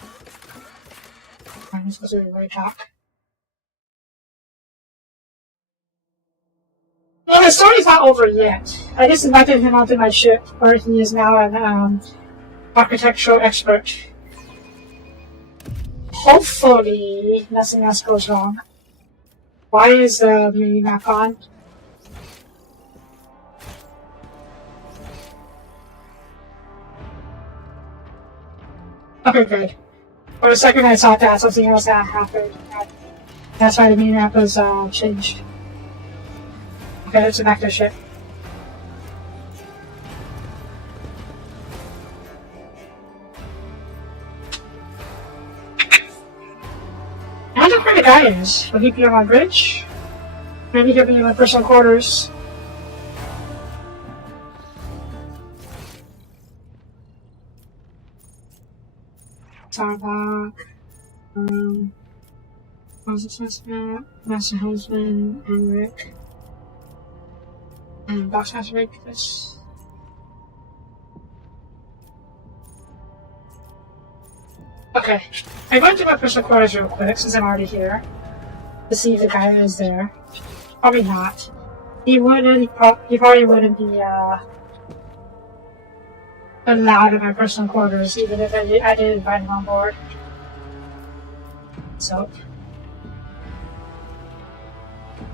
I'm supposed to really talk. Well, the story's not over yet. I just invited him onto my ship, where he is now an architectural expert. Hopefully, nothing else goes wrong. Why is the mini map on? Okay, good. For a second, I thought that something else had happened. That's why the mini map was changed. Okay, let's go back to the ship. I wonder where the guy is. Will he be on my bridge? Maybe he'll be in my personal quarters. Tarbuck. Master Helmsman, and Rick. And Box Master Rick, this. Okay, I'm going to my personal quarters real quick since I'm already here to see if the guy is there. Probably not. He probably wouldn't be allowed in my personal quarters even if I did invite him on board. So.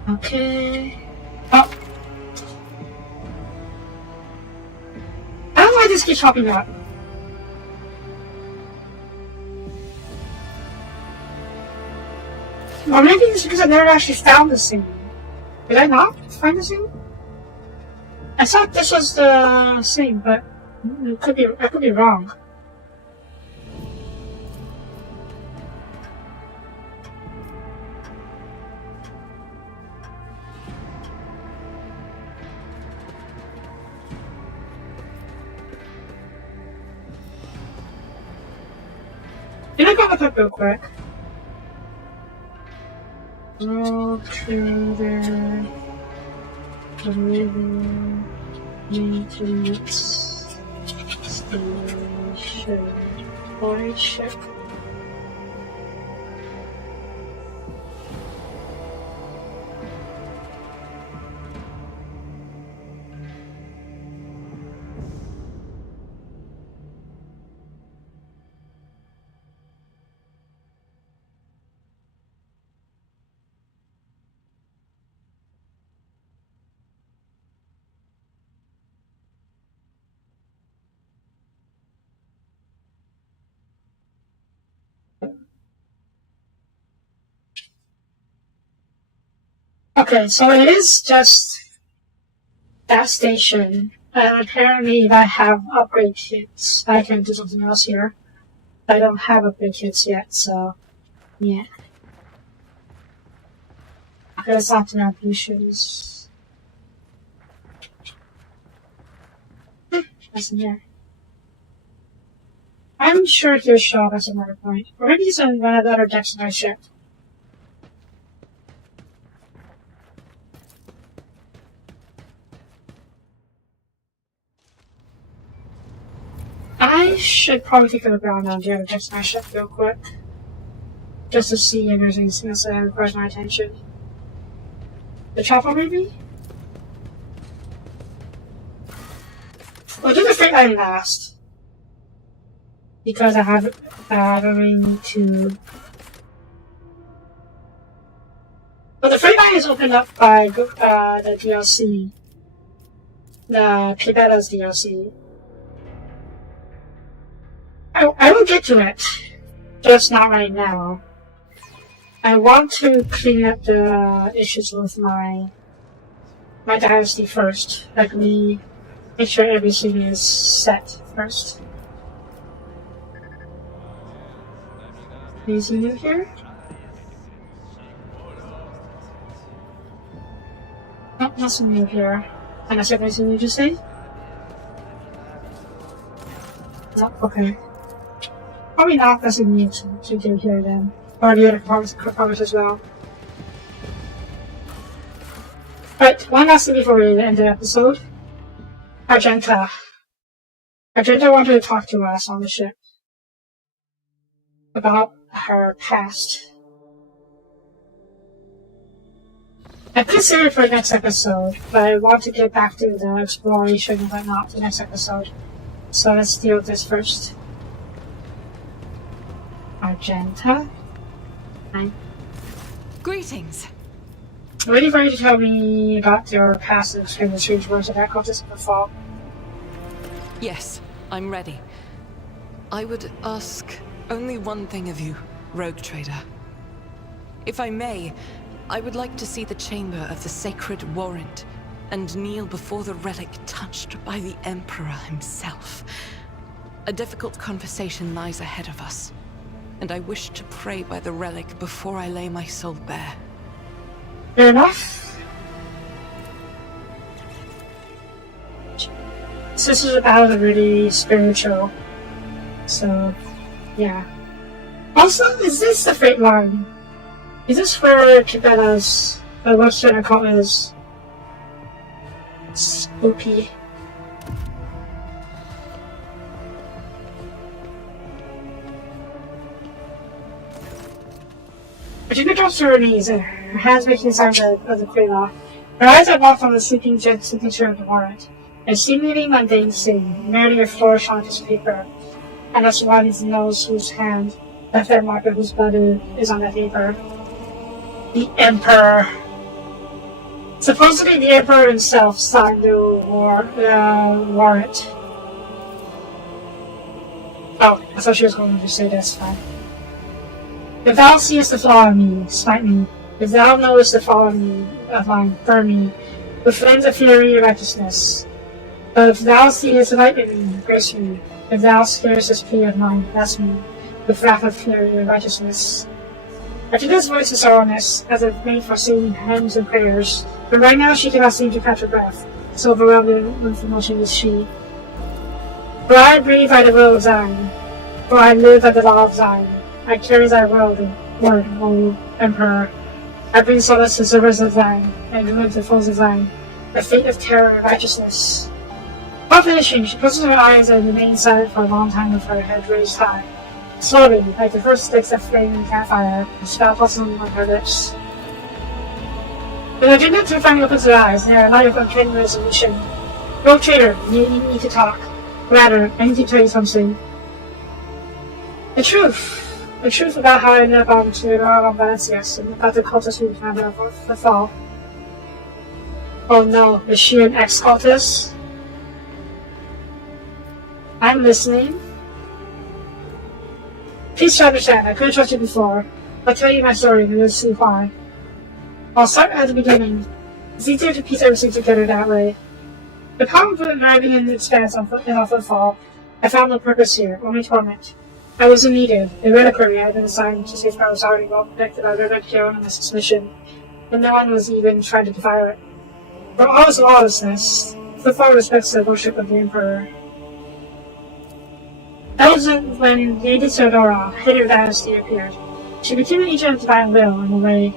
Okay. Oh! I don't know why this keeps popping up. I Or maybe it's because I never actually found the scene. Did I not find the scene? I thought this was the scene, but I could be wrong. Can I go look up real quick? Road Trader Delivery Maintenance Station. Boy ship. Okay, so it is just that station, and apparently if I have upgrade kits, I can do something else here. I don't have upgrade kits yet, so yeah. Okay, let's talk to ambitions. That's in here. I'm sure he'll show up at some other point. Or maybe he's on one of the other decks in my ship. I should probably take a look around on the other decks in my ship real quick. Just to see if there's anything else that requires my attention. The chopper, maybe? We'll do the freight line last. Because I have battery to... But the freight line is opened up by the DLC. The Pibetta's DLC. I will get to it. Just not right now. I want to clean up the issues with my dynasty first. Like me, make sure everything is set first. Anything new here? Nope, nothing new here. Unless you have anything new to say? Nope, okay. Probably not nothing new to do here then. Or the other components as well. Right, one last thing before we end the episode. Argenta. Argenta wanted to talk to us on the ship about her past. I could save it for the next episode, but I want to get back to the exploration and whatnot the next episode. So let's deal with this first. Argenta? Hi. Greetings. Ready for you to tell me about your past and explain the strange words of that cultist in the fall? Yes, I'm ready. I would ask only one thing of you, Rogue Trader. If I may, I would like to see the chamber of the sacred warrant and kneel before the relic touched by the Emperor himself. A difficult conversation lies ahead of us, and I wish to pray by the relic before I lay my soul bare. Fair enough. So this is about a really spiritual. So, yeah. Also, is this the freight line? Is this where Kibetta's, what's trying to call it is Soapie? Virginia drops to her knees, her hands making signs of the Quaylaw. Her eyes are locked on the sleeping jet signature of the warrant. A seemingly mundane scene, merely a flourish on his paper, and as one knows whose hand, the fair marker whose blood is on the paper. The Emperor. Supposedly the Emperor himself signed the warrant. Oh, I thought she was going to say this. Fine. If thou seest the flaw in me, smite me. If thou knowest the fall of mine, burn me. With flames of fury and righteousness. But if thou seest light in me, grace me. If thou scarest this plea of mine, bless me. With wrath of fury and righteousness. After this voice of sorrowness, as if made for singing hymns and prayers, but right now she cannot seem to catch her breath, so overwhelmed with emotion is she. For I breathe by the will of Zion, for I live by the law of Zion. I carry thy word, O Emperor. I bring solace to servers of thine, and remove the foes of thine, the fate of terror and righteousness. While finishing, she closes her eyes and remains silent for a long time with her head raised high. Slowly, like the first sticks of flame in campfire, a spell blossoms on her lips. When Arjuna finally opens her eyes, they are a light of uncanny resolution. Rogue Trader, you need to talk. Rather, I need to tell you something. The truth about how I ended up on Valencias and about the cultists we found out of the fall. Oh no, is she an ex-cultist? I'm listening. Please try to understand, I couldn't trust you before. I'll tell you my story and you'll see why. I'll start at the beginning. It's easier to piece everything together that way. The problem with arriving in the expanse of the fall, I found no purpose here, only torment. I wasn't needed. The reliquary I had been assigned to safeguard was already well protected by Reverend Hero and my suspicion, and no one was even trying to defile it. For all its lawlessness, the fall respects the worship of the Emperor. That was when Lady Serdora, head of dynasty, appeared. She became an agent of divine will in a way.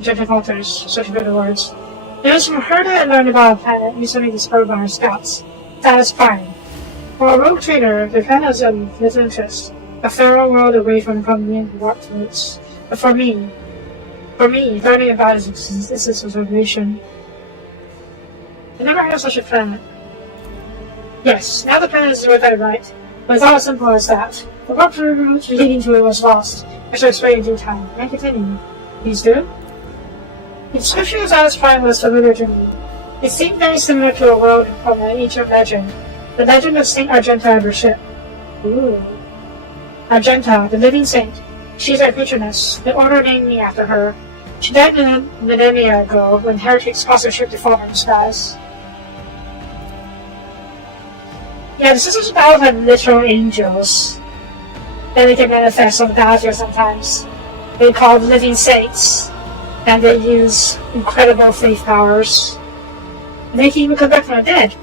Gentle altars, such a better words. It was from her that I learned about a planet recently discovered by our scouts. That is Prime. For a rogue trader, the planet was of little interest. A feral world away from the convenient warped roots. But for me, learning about its existence was a revelation. I never heard of such a planet. Yes, now the planet is where I right. But it's not as simple as that. The warp route leading to it was lost. I shall explain in due time. May I continue? Please do. The description of Alice Prime was familiar to me. It seemed very similar to a world from an ancient legend. The legend of Saint Argenta and her ship. Ooh. Argenta, the living saint. She's our patroness. The order named me after her. She died millennia ago when heretics caused her ship to fall from the skies. Yeah, the Sisters of Battle have literal angels. Then they can manifest on the battlefield sometimes. They're called living saints. And they use incredible faith powers. And they can even come back from the dead.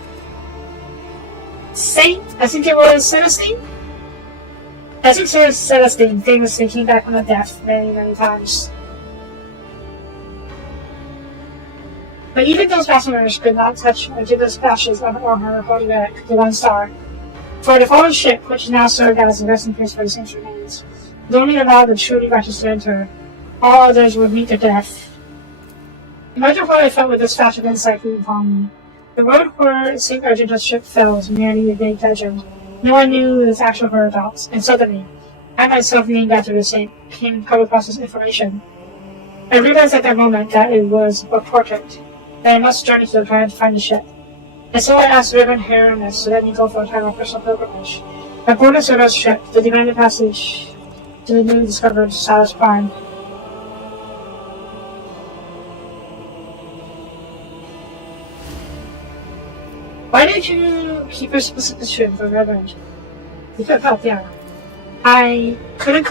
Saint, I think it was Celestine? I think it was Celestine famously came back from the dead many, many times. But even those passengers could not touch Argenta's ashes on her holy relic, the One Star. For the fallen ship, which now served as a resting place for the saint's remains, would only allow the truly righteous to enter. All others would meet their death. Imagine what I felt with this flash of insight being upon me. The road where St. Argenta's ship fell was merely a vague legend. No one knew its actual whereabouts, and suddenly, I myself named after the saint came across this information. I realized at that moment that it was a portrait, that I must journey to the planet to find the ship. And so I asked Reverend Hieronymus to let me go for a time of personal pilgrimage. I boarded Soda's ship to demand a passage to the newly discovered Salus Prime. Why did you keep your suspicion for Reverend? You could have helped, yeah. I couldn't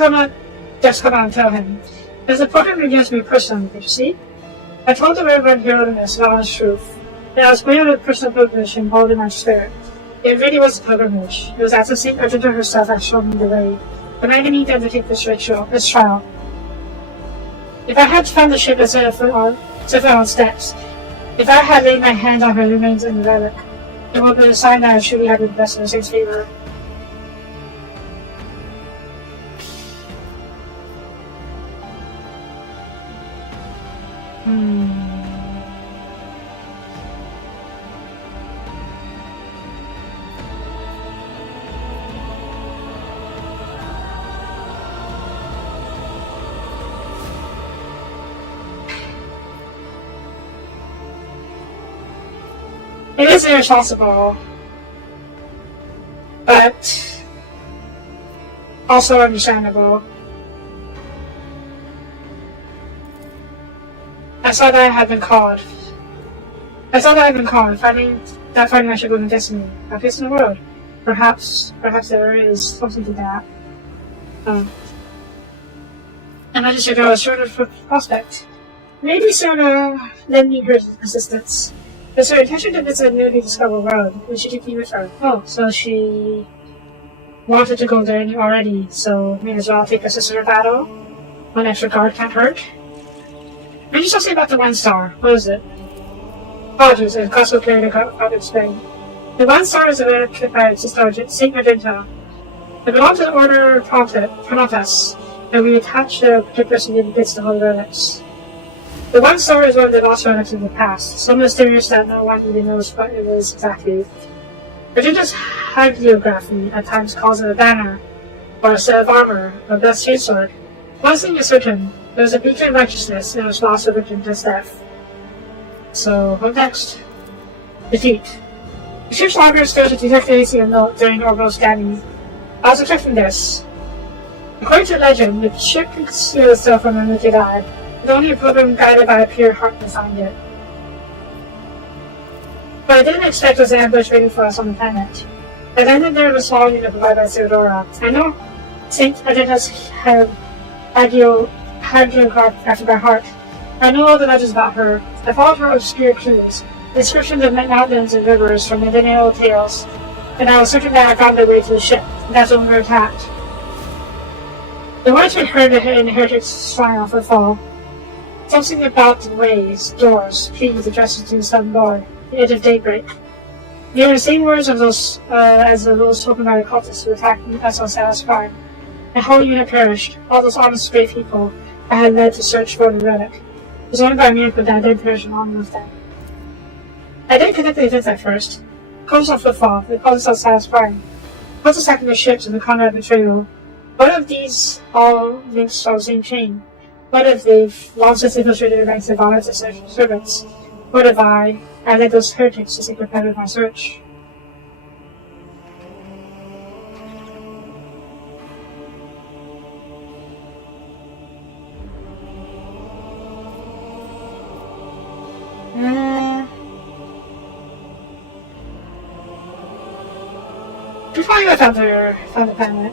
just come out and tell him. There's a portrait against me personally, did you see? I told the Reverend Hieronymus the honest truth. That I was going on a personal pilgrimage involved in my spirit. It really was a pilgrimage. It was as if St. Argenta herself had shown me the way. But I didn't need to undertake this trial. If I had found the ship and set foot on steps, if I had laid my hand on her remains in the relic, it would have been a sign that I truly had been blessed in the saint's favor. It is irresponsible, but also understandable. I saw that I had been called. Finding I should go in destiny. A place in the world. Perhaps there is something to that. And I just said I was sort of a prospect. Maybe Sona lend me her assistance. It's her intention to visit a newly discovered world. We should keep me with her. Oh, so she wanted to go there already, so may as well take her sister to battle. One extra guard can't hurt. Maybe something about the 1 star. What is it? Apologies, it cost so clear to explain. The 1 star is a relic by Sister Saint Magenta. It belongs to the Order Pronotas, and we attach the particular significance to holy relics. The 1 star is one of the lost relics of the past, so mysterious that no one really knows what it is exactly. Magenta's hagiography at times calls it a banner, or a set of armor, or a blessed chainsword. One thing is certain, there was a beacon of righteousness and it was lost to Magenta's death. So, what next? Defeat. The ship's logger still to detect anything of note during orbital scanning. I was expecting this. According to legend, the ship can conceal itself from a naked eye, with only a pilgrim guided by a pure heart can find it. What I didn't expect was an ambush waiting for us on the planet. I landed there with a small unit provided by Theodora. I know Saint Adenda's hagiograph after by heart. I know all the legends about her. I followed her obscure clues, descriptions of mountains and rivers from medieval tales, and I was certain that I found my way to the ship, and that's when we were attacked. The words we heard in the heretics flying off the fall. Something about the ways, doors, please addresses to the sun lord, the edge of daybreak. They were the same words as those spoken by the cultists who attacked us on Sal's farm. My whole unit perished. All those honest, brave people I had led to search for the relic. It was only by miracle that I didn't perish along with them. I didn't connect the events at first. Comes off the fall, the cultists on Sal's farm. Cultists attacking the ships and the Conrad betrayal. What if these all links are the same chain? What if they've long since infiltrated the ranks of honest servants? What if I led those heretics to seek repetitive my search? Before I found the planet.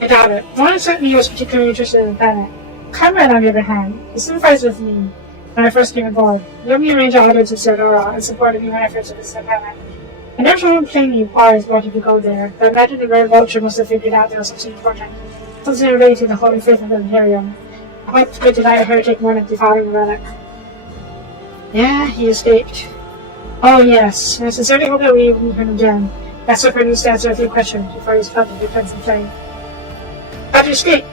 I doubt it. No one except me was particularly interested in the planet. Conrad, on the other hand, he sympathized with me when I first came aboard. He let me arrange audience in Theodora and supported me in my efforts to visit the planet. I never told him plainly why I was wanting to go there, but I imagine the Red Vulture must have figured out there was something important, something related to the holy faith of the Imperium. I might could deny a heretic more than defiling the relic. Yeah, he escaped. Oh yes, and I sincerely hope that we meet him again. That's what needs to answer a few questions before he's found to defense and flame. How'd you escape?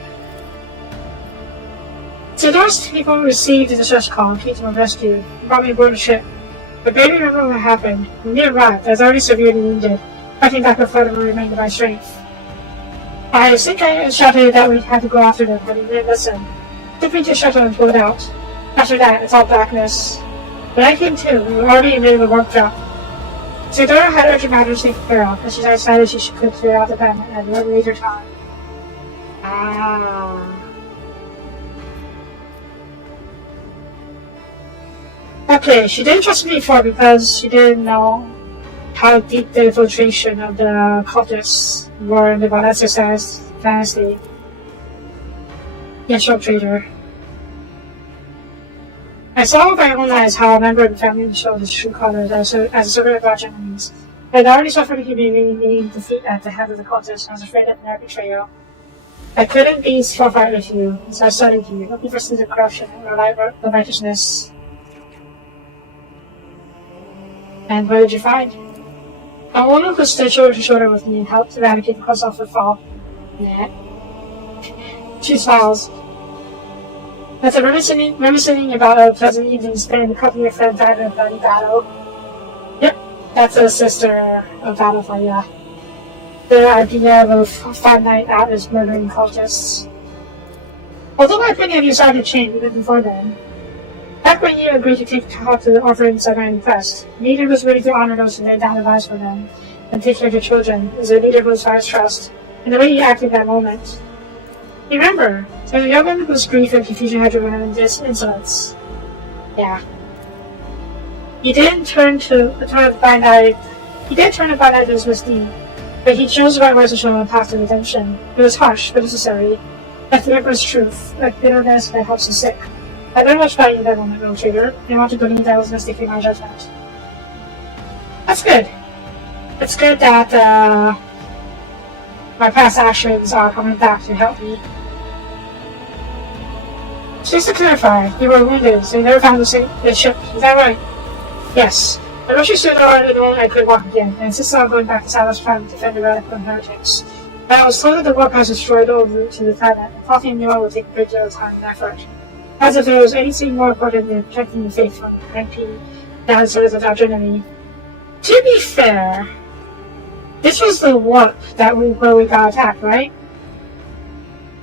Theodora's people received the distress call and came of rescue and brought me aboard the ship. But barely remember what happened. When we arrived, I was already severely wounded, fighting back a flood of remainder of my strength. I think I shouted that we had to go after them, but he didn't listen. Took me to a shuttle and pulled out. After that, it's all blackness. When I came to, we were already in the middle of a warp drop. Theodora had urgent matters to take care of, and she decided she could clear out the planet at a later time. Okay, she didn't trust me before because she didn't know how deep the infiltration of the cultists were in the Valesser dynasty. Yes, trader. I saw with my own eyes how a member of the family showed his true colors as a servant of our enemies. I had already suffered a humiliating defeat at the head of the cultists and I was afraid of their betrayal. I couldn't be forthright with you, so I studied you, looking for sins of corruption and the righteousness. And what did you find? A woman who stood shoulder to shoulder with me and helped eradicate the cause off the fall. Nah. She smiles. After reminiscing about a pleasant evening spent in the company of friend died in a bloody battle. Yep, that's a sister of battle for ya. The idea of a fun night out is murdering cultists. Although my opinion of you started to change even before then. Back when you agreed to take part to the offerings at my request, a leader was ready to honor those who laid down their lives for them, and take care of your children, is a leader who inspires trust, and the way you acted in that moment. You remember, there's a young woman whose grief and confusion had driven him into this insolence. Yeah. He did turn a blind eye to his misdeed, but he chose the right words to show him a path to redemption. It was harsh, but necessary. Like the Emperor's truth, like bitterness that helps the sick. I very much value that moment, little traitor, and want to believe that I was mistaken in my judgment. That's good. It's good that, my past actions are coming back to help me. Just to clarify, you were wounded, so you never found the ship. Is that right? Yes. I wish you stood on the door I could walk again, and insisted on going back to Sal's planet to defend the relic from heretics. But I was told that the warp has destroyed all route to the planet, and thought he knew I would take a great deal of time and effort. As if there was anything more important than protecting the faith from MP dancers without enemy. To be fair, this was the warp where we got attacked, right?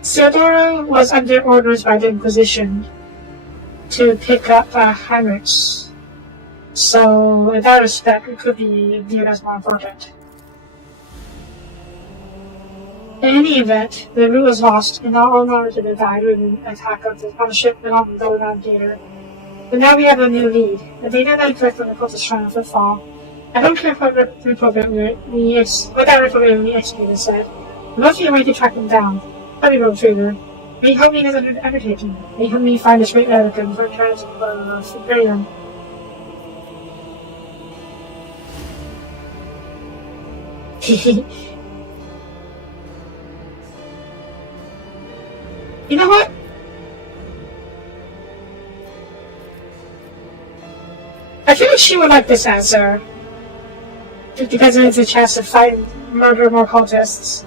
Theodora was under orders by the Inquisition to pick up Heinrichs, so in that respect it could be viewed as more important. In any event, the route was lost, and all knowledge of it died with an attack on the ship belonging to the navigator. But now we have a new lead. The data that correct from the cultist trying to footfall. I don't care what that reprogram we executed said. There must be a way to track them down. Let me go, Trader. May help me in his undertaking. May help me find this great relic and try to bury them. You know what? I feel like she would like this answer. Just because it is a chance to murder more cultists.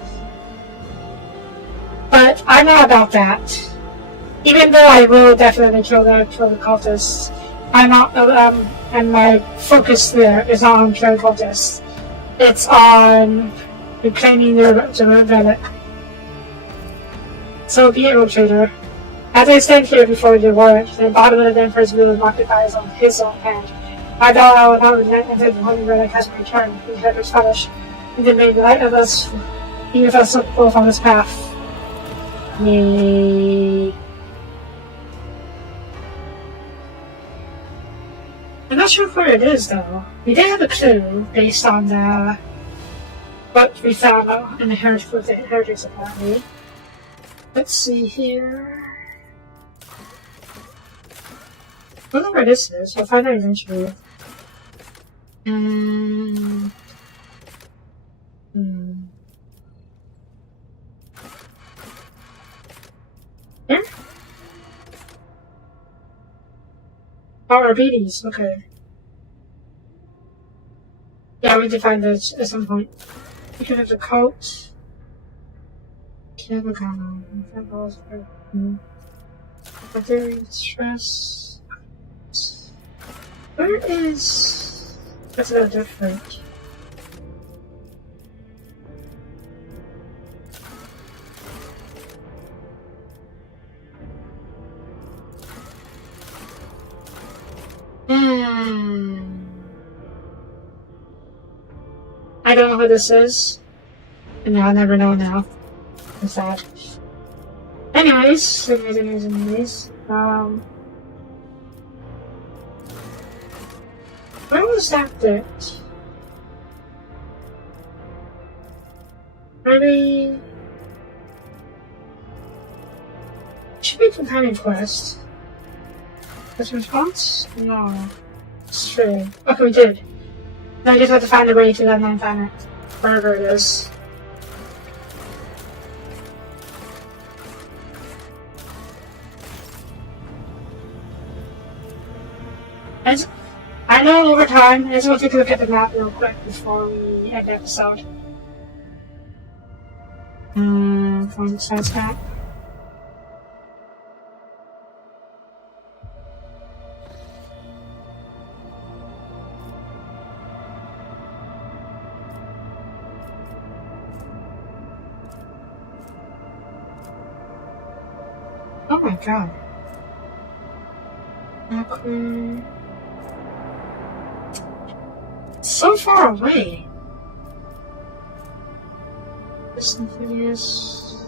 But I'm not about that. Even though I will definitely kill the cultists, I'm not, and my focus there is not on killing cultists. It's on reclaiming the relic. So be it, Rogue Trader. As I stand here before the warrant, the bottom of the Emperor's will is occupied on his own hand. I vow I will not relent until the holy relic has been returned, the Emperor's punished, and then made light of us, even if us both on this path. Yay. I'm not sure where it is, though. We did have a clue based on what we found in the heretics, apparently. Let's see here. I don't know where this is. We'll find out eventually. Here? Arbides, okay. Yeah, we need to find this at some point. We can have the coat. Cabagano. Battery stress. Where is... That's a little different. I don't know who this is. And I'll never know now. I'm sad. Anyways. Where was that bit? Maybe... Should be companion quest. This response? No. Straight. Okay, we did. Now I just have to find a way to that non planet. Wherever it is. And I know over time, I just want to take a look at the map real quick before we end the episode. Find the science map. Oh my god. Okay. So far away. This is.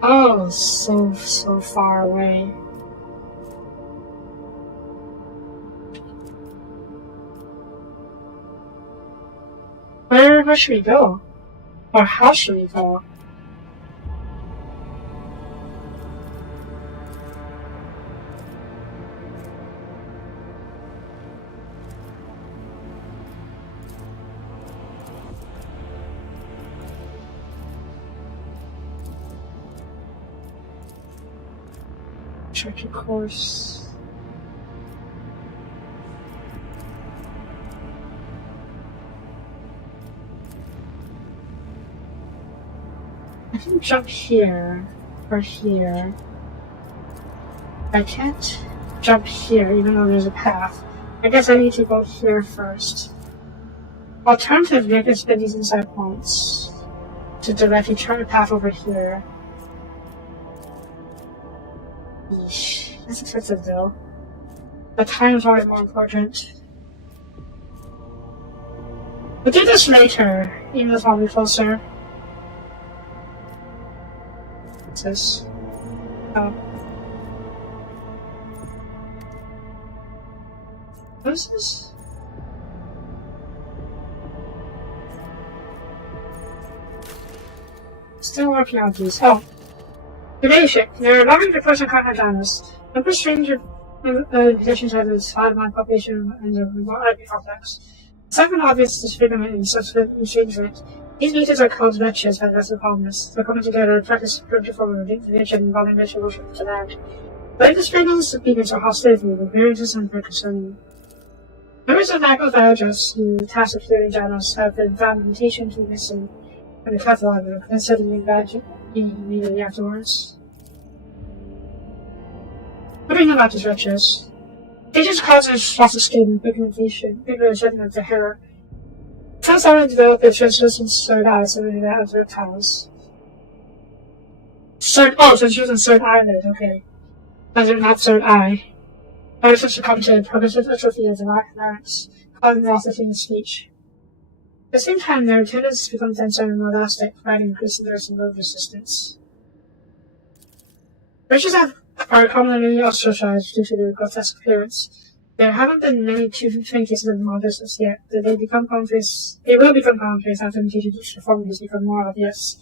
Oh, so far away. Where should we go? Or how should we go? Check your course. I can jump here or here. I can't jump here even though there's a path. I guess I need to go here first. Alternatively, I can spin these inside points to directly turn the path over here. Yeesh, that's expensive though. The time is always more important. We'll do this later, even though it's probably closer. What's this? Oh. What is this? Still working out these. Oh. Relation. There are 11 person contact on us. Number stranger positions of the Spider-Man population and the remote IP complex. Second obvious disfigurement and subsequent estrangement. These meters are called wretches by the rest of the colonists. They're coming together to practice primitive form of intervention involving ritual worship to land. But the stranglers of beacons are hostility with various and concerning. Members of Michael Vallagers, who tasked with clearing Janos, have been found invitation to missing and the catalog and suddenly badge immediately afterwards. What do you know about these wretches? They just causes loss of skin, pigmentation, pigmentation of the hair. Turns out to develop a translucent third eye similar to that of reptiles. Translucent third eyelid, okay. But they're not third eye. Viruses succumb to progressive atrophy of the larynx, causing loss of human speech. At the same time, their tendons become denser and more elastic, providing increased endurance and load resistance. Wretches are commonly ostracized due to their grotesque appearance. There haven't been many too faint cases of malbusiness yet, but they will become commonplace after mutations deformities become more obvious.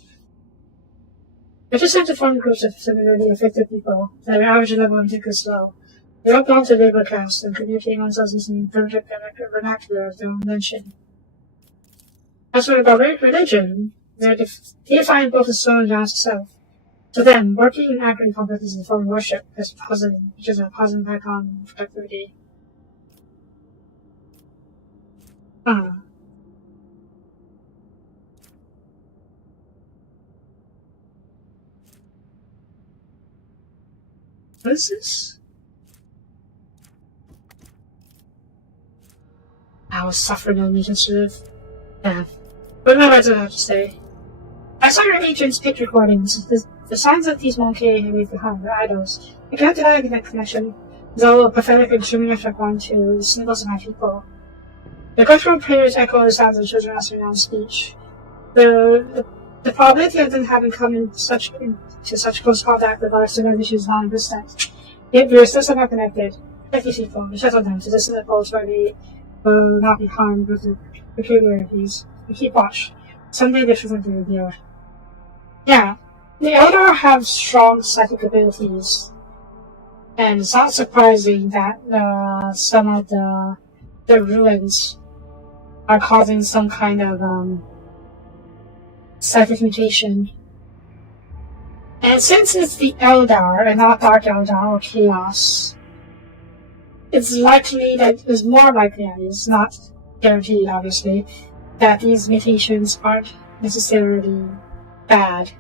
Wretches tend to form groups of similarly affected people. Their average level of intake is low. They all belong to labor caste and communicate themselves using primitive vernacular of their own invention. As for the barbaric religion, they're deifying both the soul and Janus itself. To them, working in acting complexes is a form of worship, which is a positive impact on productivity. What is this? I was suffering and needed to live. Yeah. What am I to have to say? I saw your agent's pitch recordings. The signs that these monkeys have leave behind are idols. I can't deny that connection. Though a pathetic and consuming effect onto the symbols of my people. The cultural prayers echo the sounds of children answering on speech. The probability of them having come into such close contact with our civilization is non-existent. Yet we are still somehow connected. Protect these people and shuttle them to distant poles where they will not be harmed with the peculiarities. We keep watch. Someday this will be revealed. Yeah, the Elder have strong psychic abilities, and it's not surprising that some of the ruins are causing some kind of psychic mutation. And since it's the Eldar and not Dark Eldar or Chaos, it's likely that it's more likely, and it's not guaranteed, obviously, that these mutations aren't necessarily bad.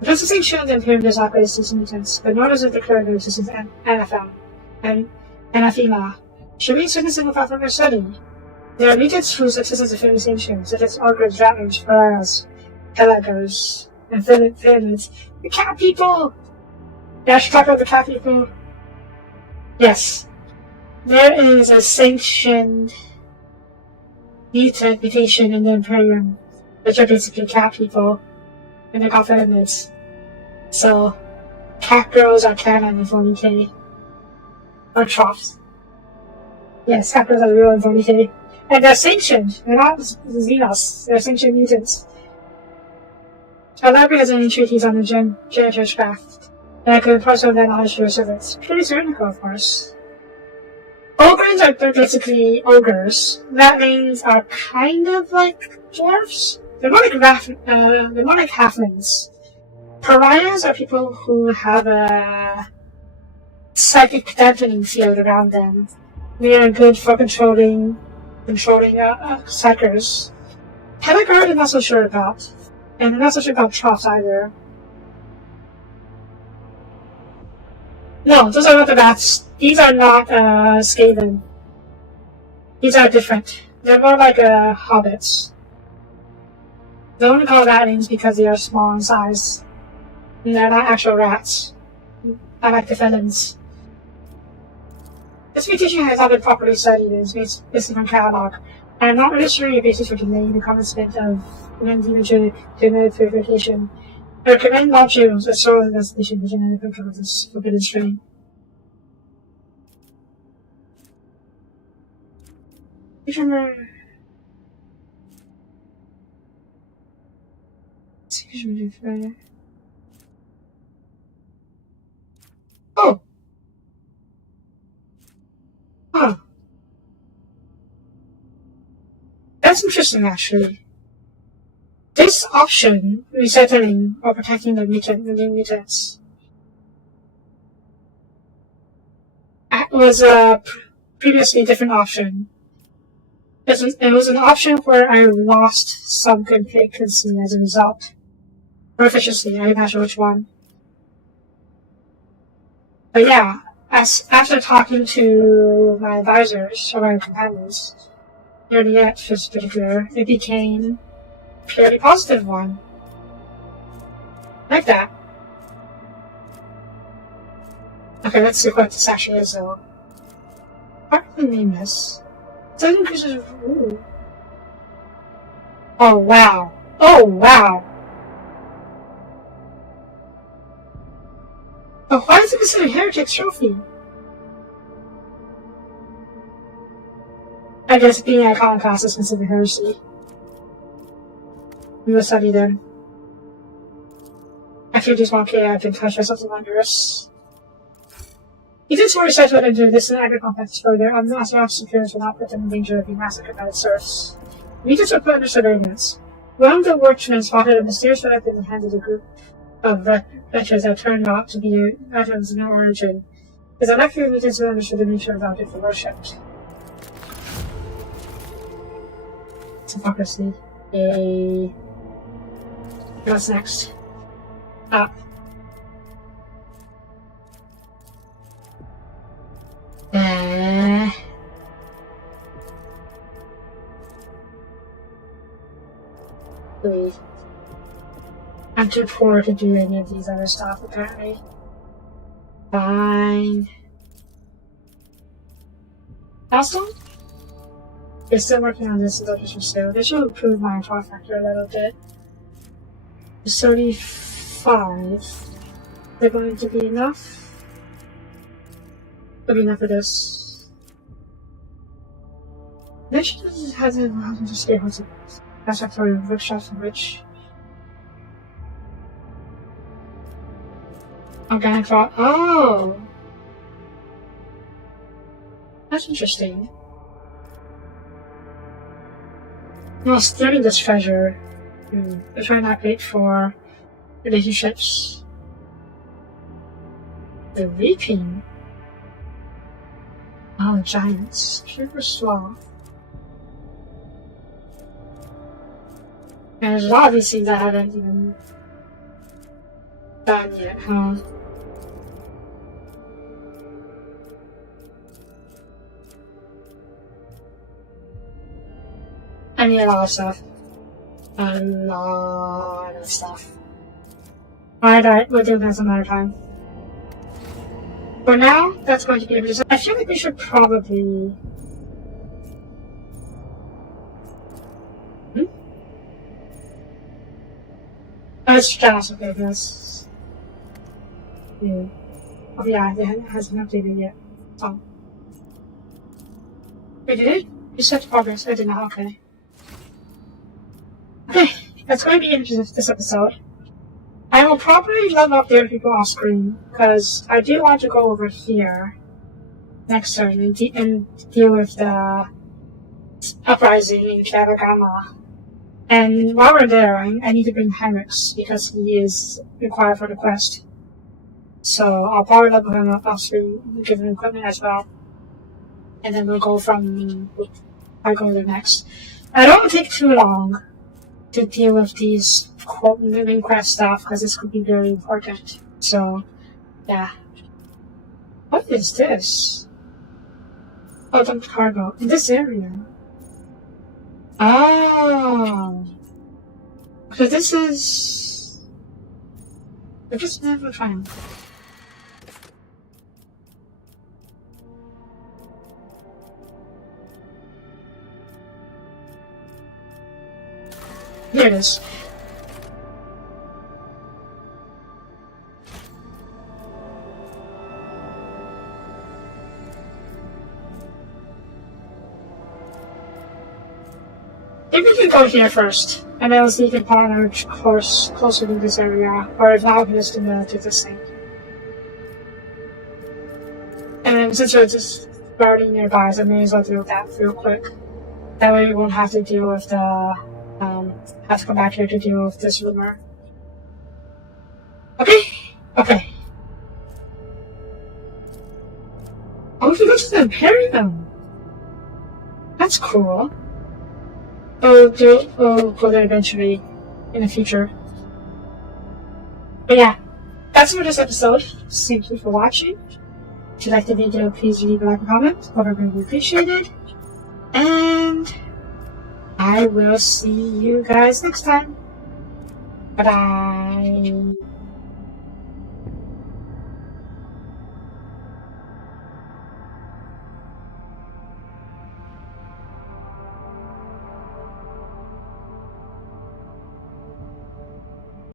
The presentation of the Imperium does not raise these mutants, but nor does it declare their existence and anathema. Should we accept this in without further study? There are mutants whose existence is fairly ancient, such as Argers, Ratmers, Ferraras, Pelagers, and Philids. The cat people! Yeah, I should talk about the cat people. Yes. There is a sanctioned mutant mutation in the Imperium, which are basically cat people. and they got pyramids. So, cat girls are canon in 40k. Or troughs. Yes, cat girls are real in 40k. And they're sentient. They're not Xenos. They're sentient mutants. Our library has any treaties on the janitor's craft. And I could impart some of that knowledge to your servants. Pretty cynical, of course. Ogres are basically ogres. Ratlings are kind of like dwarfs. They're more like halflings. Pariahs are people who have a psychic dampening field around them. They are good for controlling psychers. Heliguard I'm not so sure about. And I'm not so sure about troughs either. No, those are not the bats. These are not Skaven. These are different. They're more like hobbits. They only call ratlings because they are small in size. And they're not actual rats. I like the felons. This mutation has not been properly studied. It's missing from catalog. I'm not really sure your basis for delaying the commencement of genetic purification. I recommend launching a thorough investigation of the genetic control of this forbidden strain. Oh! Huh. That's interesting, actually. This option, resettling or protecting the mutants, was a previously a different option. It was an option where I lost some complacency as a result. Or efficiency, I'm not sure which one. But yeah, after talking to my advisors, or my companions, near the end, in particular, it became a purely positive one. Like that. Okay, let's see what this actually is, though. What are the name is? It increases. Ooh. Oh, wow. Oh, wow. Oh, why is it considered a heretic trophy? I guess being iconoclast is considered heresy. We will study then. After this 1k, I've been touched by something wondrous. He did more research into this and agri complex further. I'm not so secure will not put them in danger of being massacred by the serfs. Mutants were put under surveillance. One of the workmen spotted a mysterious relic in the hands of a group of wretches that turned out to be veterans of no origin. His electric mutants understood the nature of the object they worshipped. It's hypocrisy. Yay. What's next? Up. Please. I'm too poor to do any of these other stuff, apparently. Fine. Also, they're still working on this location still. This should improve my power factor a little bit. 35. Is that going to be enough? It'll be enough for this. This has a just get what's it. That's actually a workshop for which organic thought. Oh! That's interesting. Well, studying this treasure. We're trying to update for relationships. The reaping. Oh, giants. Super small. And there's a lot of these things I haven't even done yet, huh? I need a lot of stuff. A lot of stuff. Alright, we'll do that some other time. For now, that's going to be everything. I feel like we should probably... That's just okay, that's... Yeah. Oh yeah, it hasn't updated yet. Oh. Wait, did it? You said progress. I did not, okay. Okay, that's going to be interesting this episode. I will probably level up the other people off screen, because I do want to go over here next turn and deal with the uprising in Katagama. And while we're there, I need to bring Heinrichs, because he is required for the quest. So I'll probably level him up off screen, give him equipment as well. And then we'll go from... I go there next. I don't take too long to deal with these living quest stuff, because this could be very important. So, yeah. What is this? Oh, dumped cargo. In this area. Oh. So this is... I just never found. Here it is. Maybe we can go here first, and then we'll see if we can find our course closer to this area, or if not, we can just do this thing. And then since we're just already nearby, so I may as well do that real quick. That way we won't have to deal with the, have to come back here to deal with this rumor. Okay? Okay. Oh, we can go to the Imperium! That's cool. We'll go there eventually in the future. But yeah, that's it for this episode. Thank you for watching. If you liked the video, please leave a like and comment. I would really appreciate it. And I will see you guys next time. Bye bye.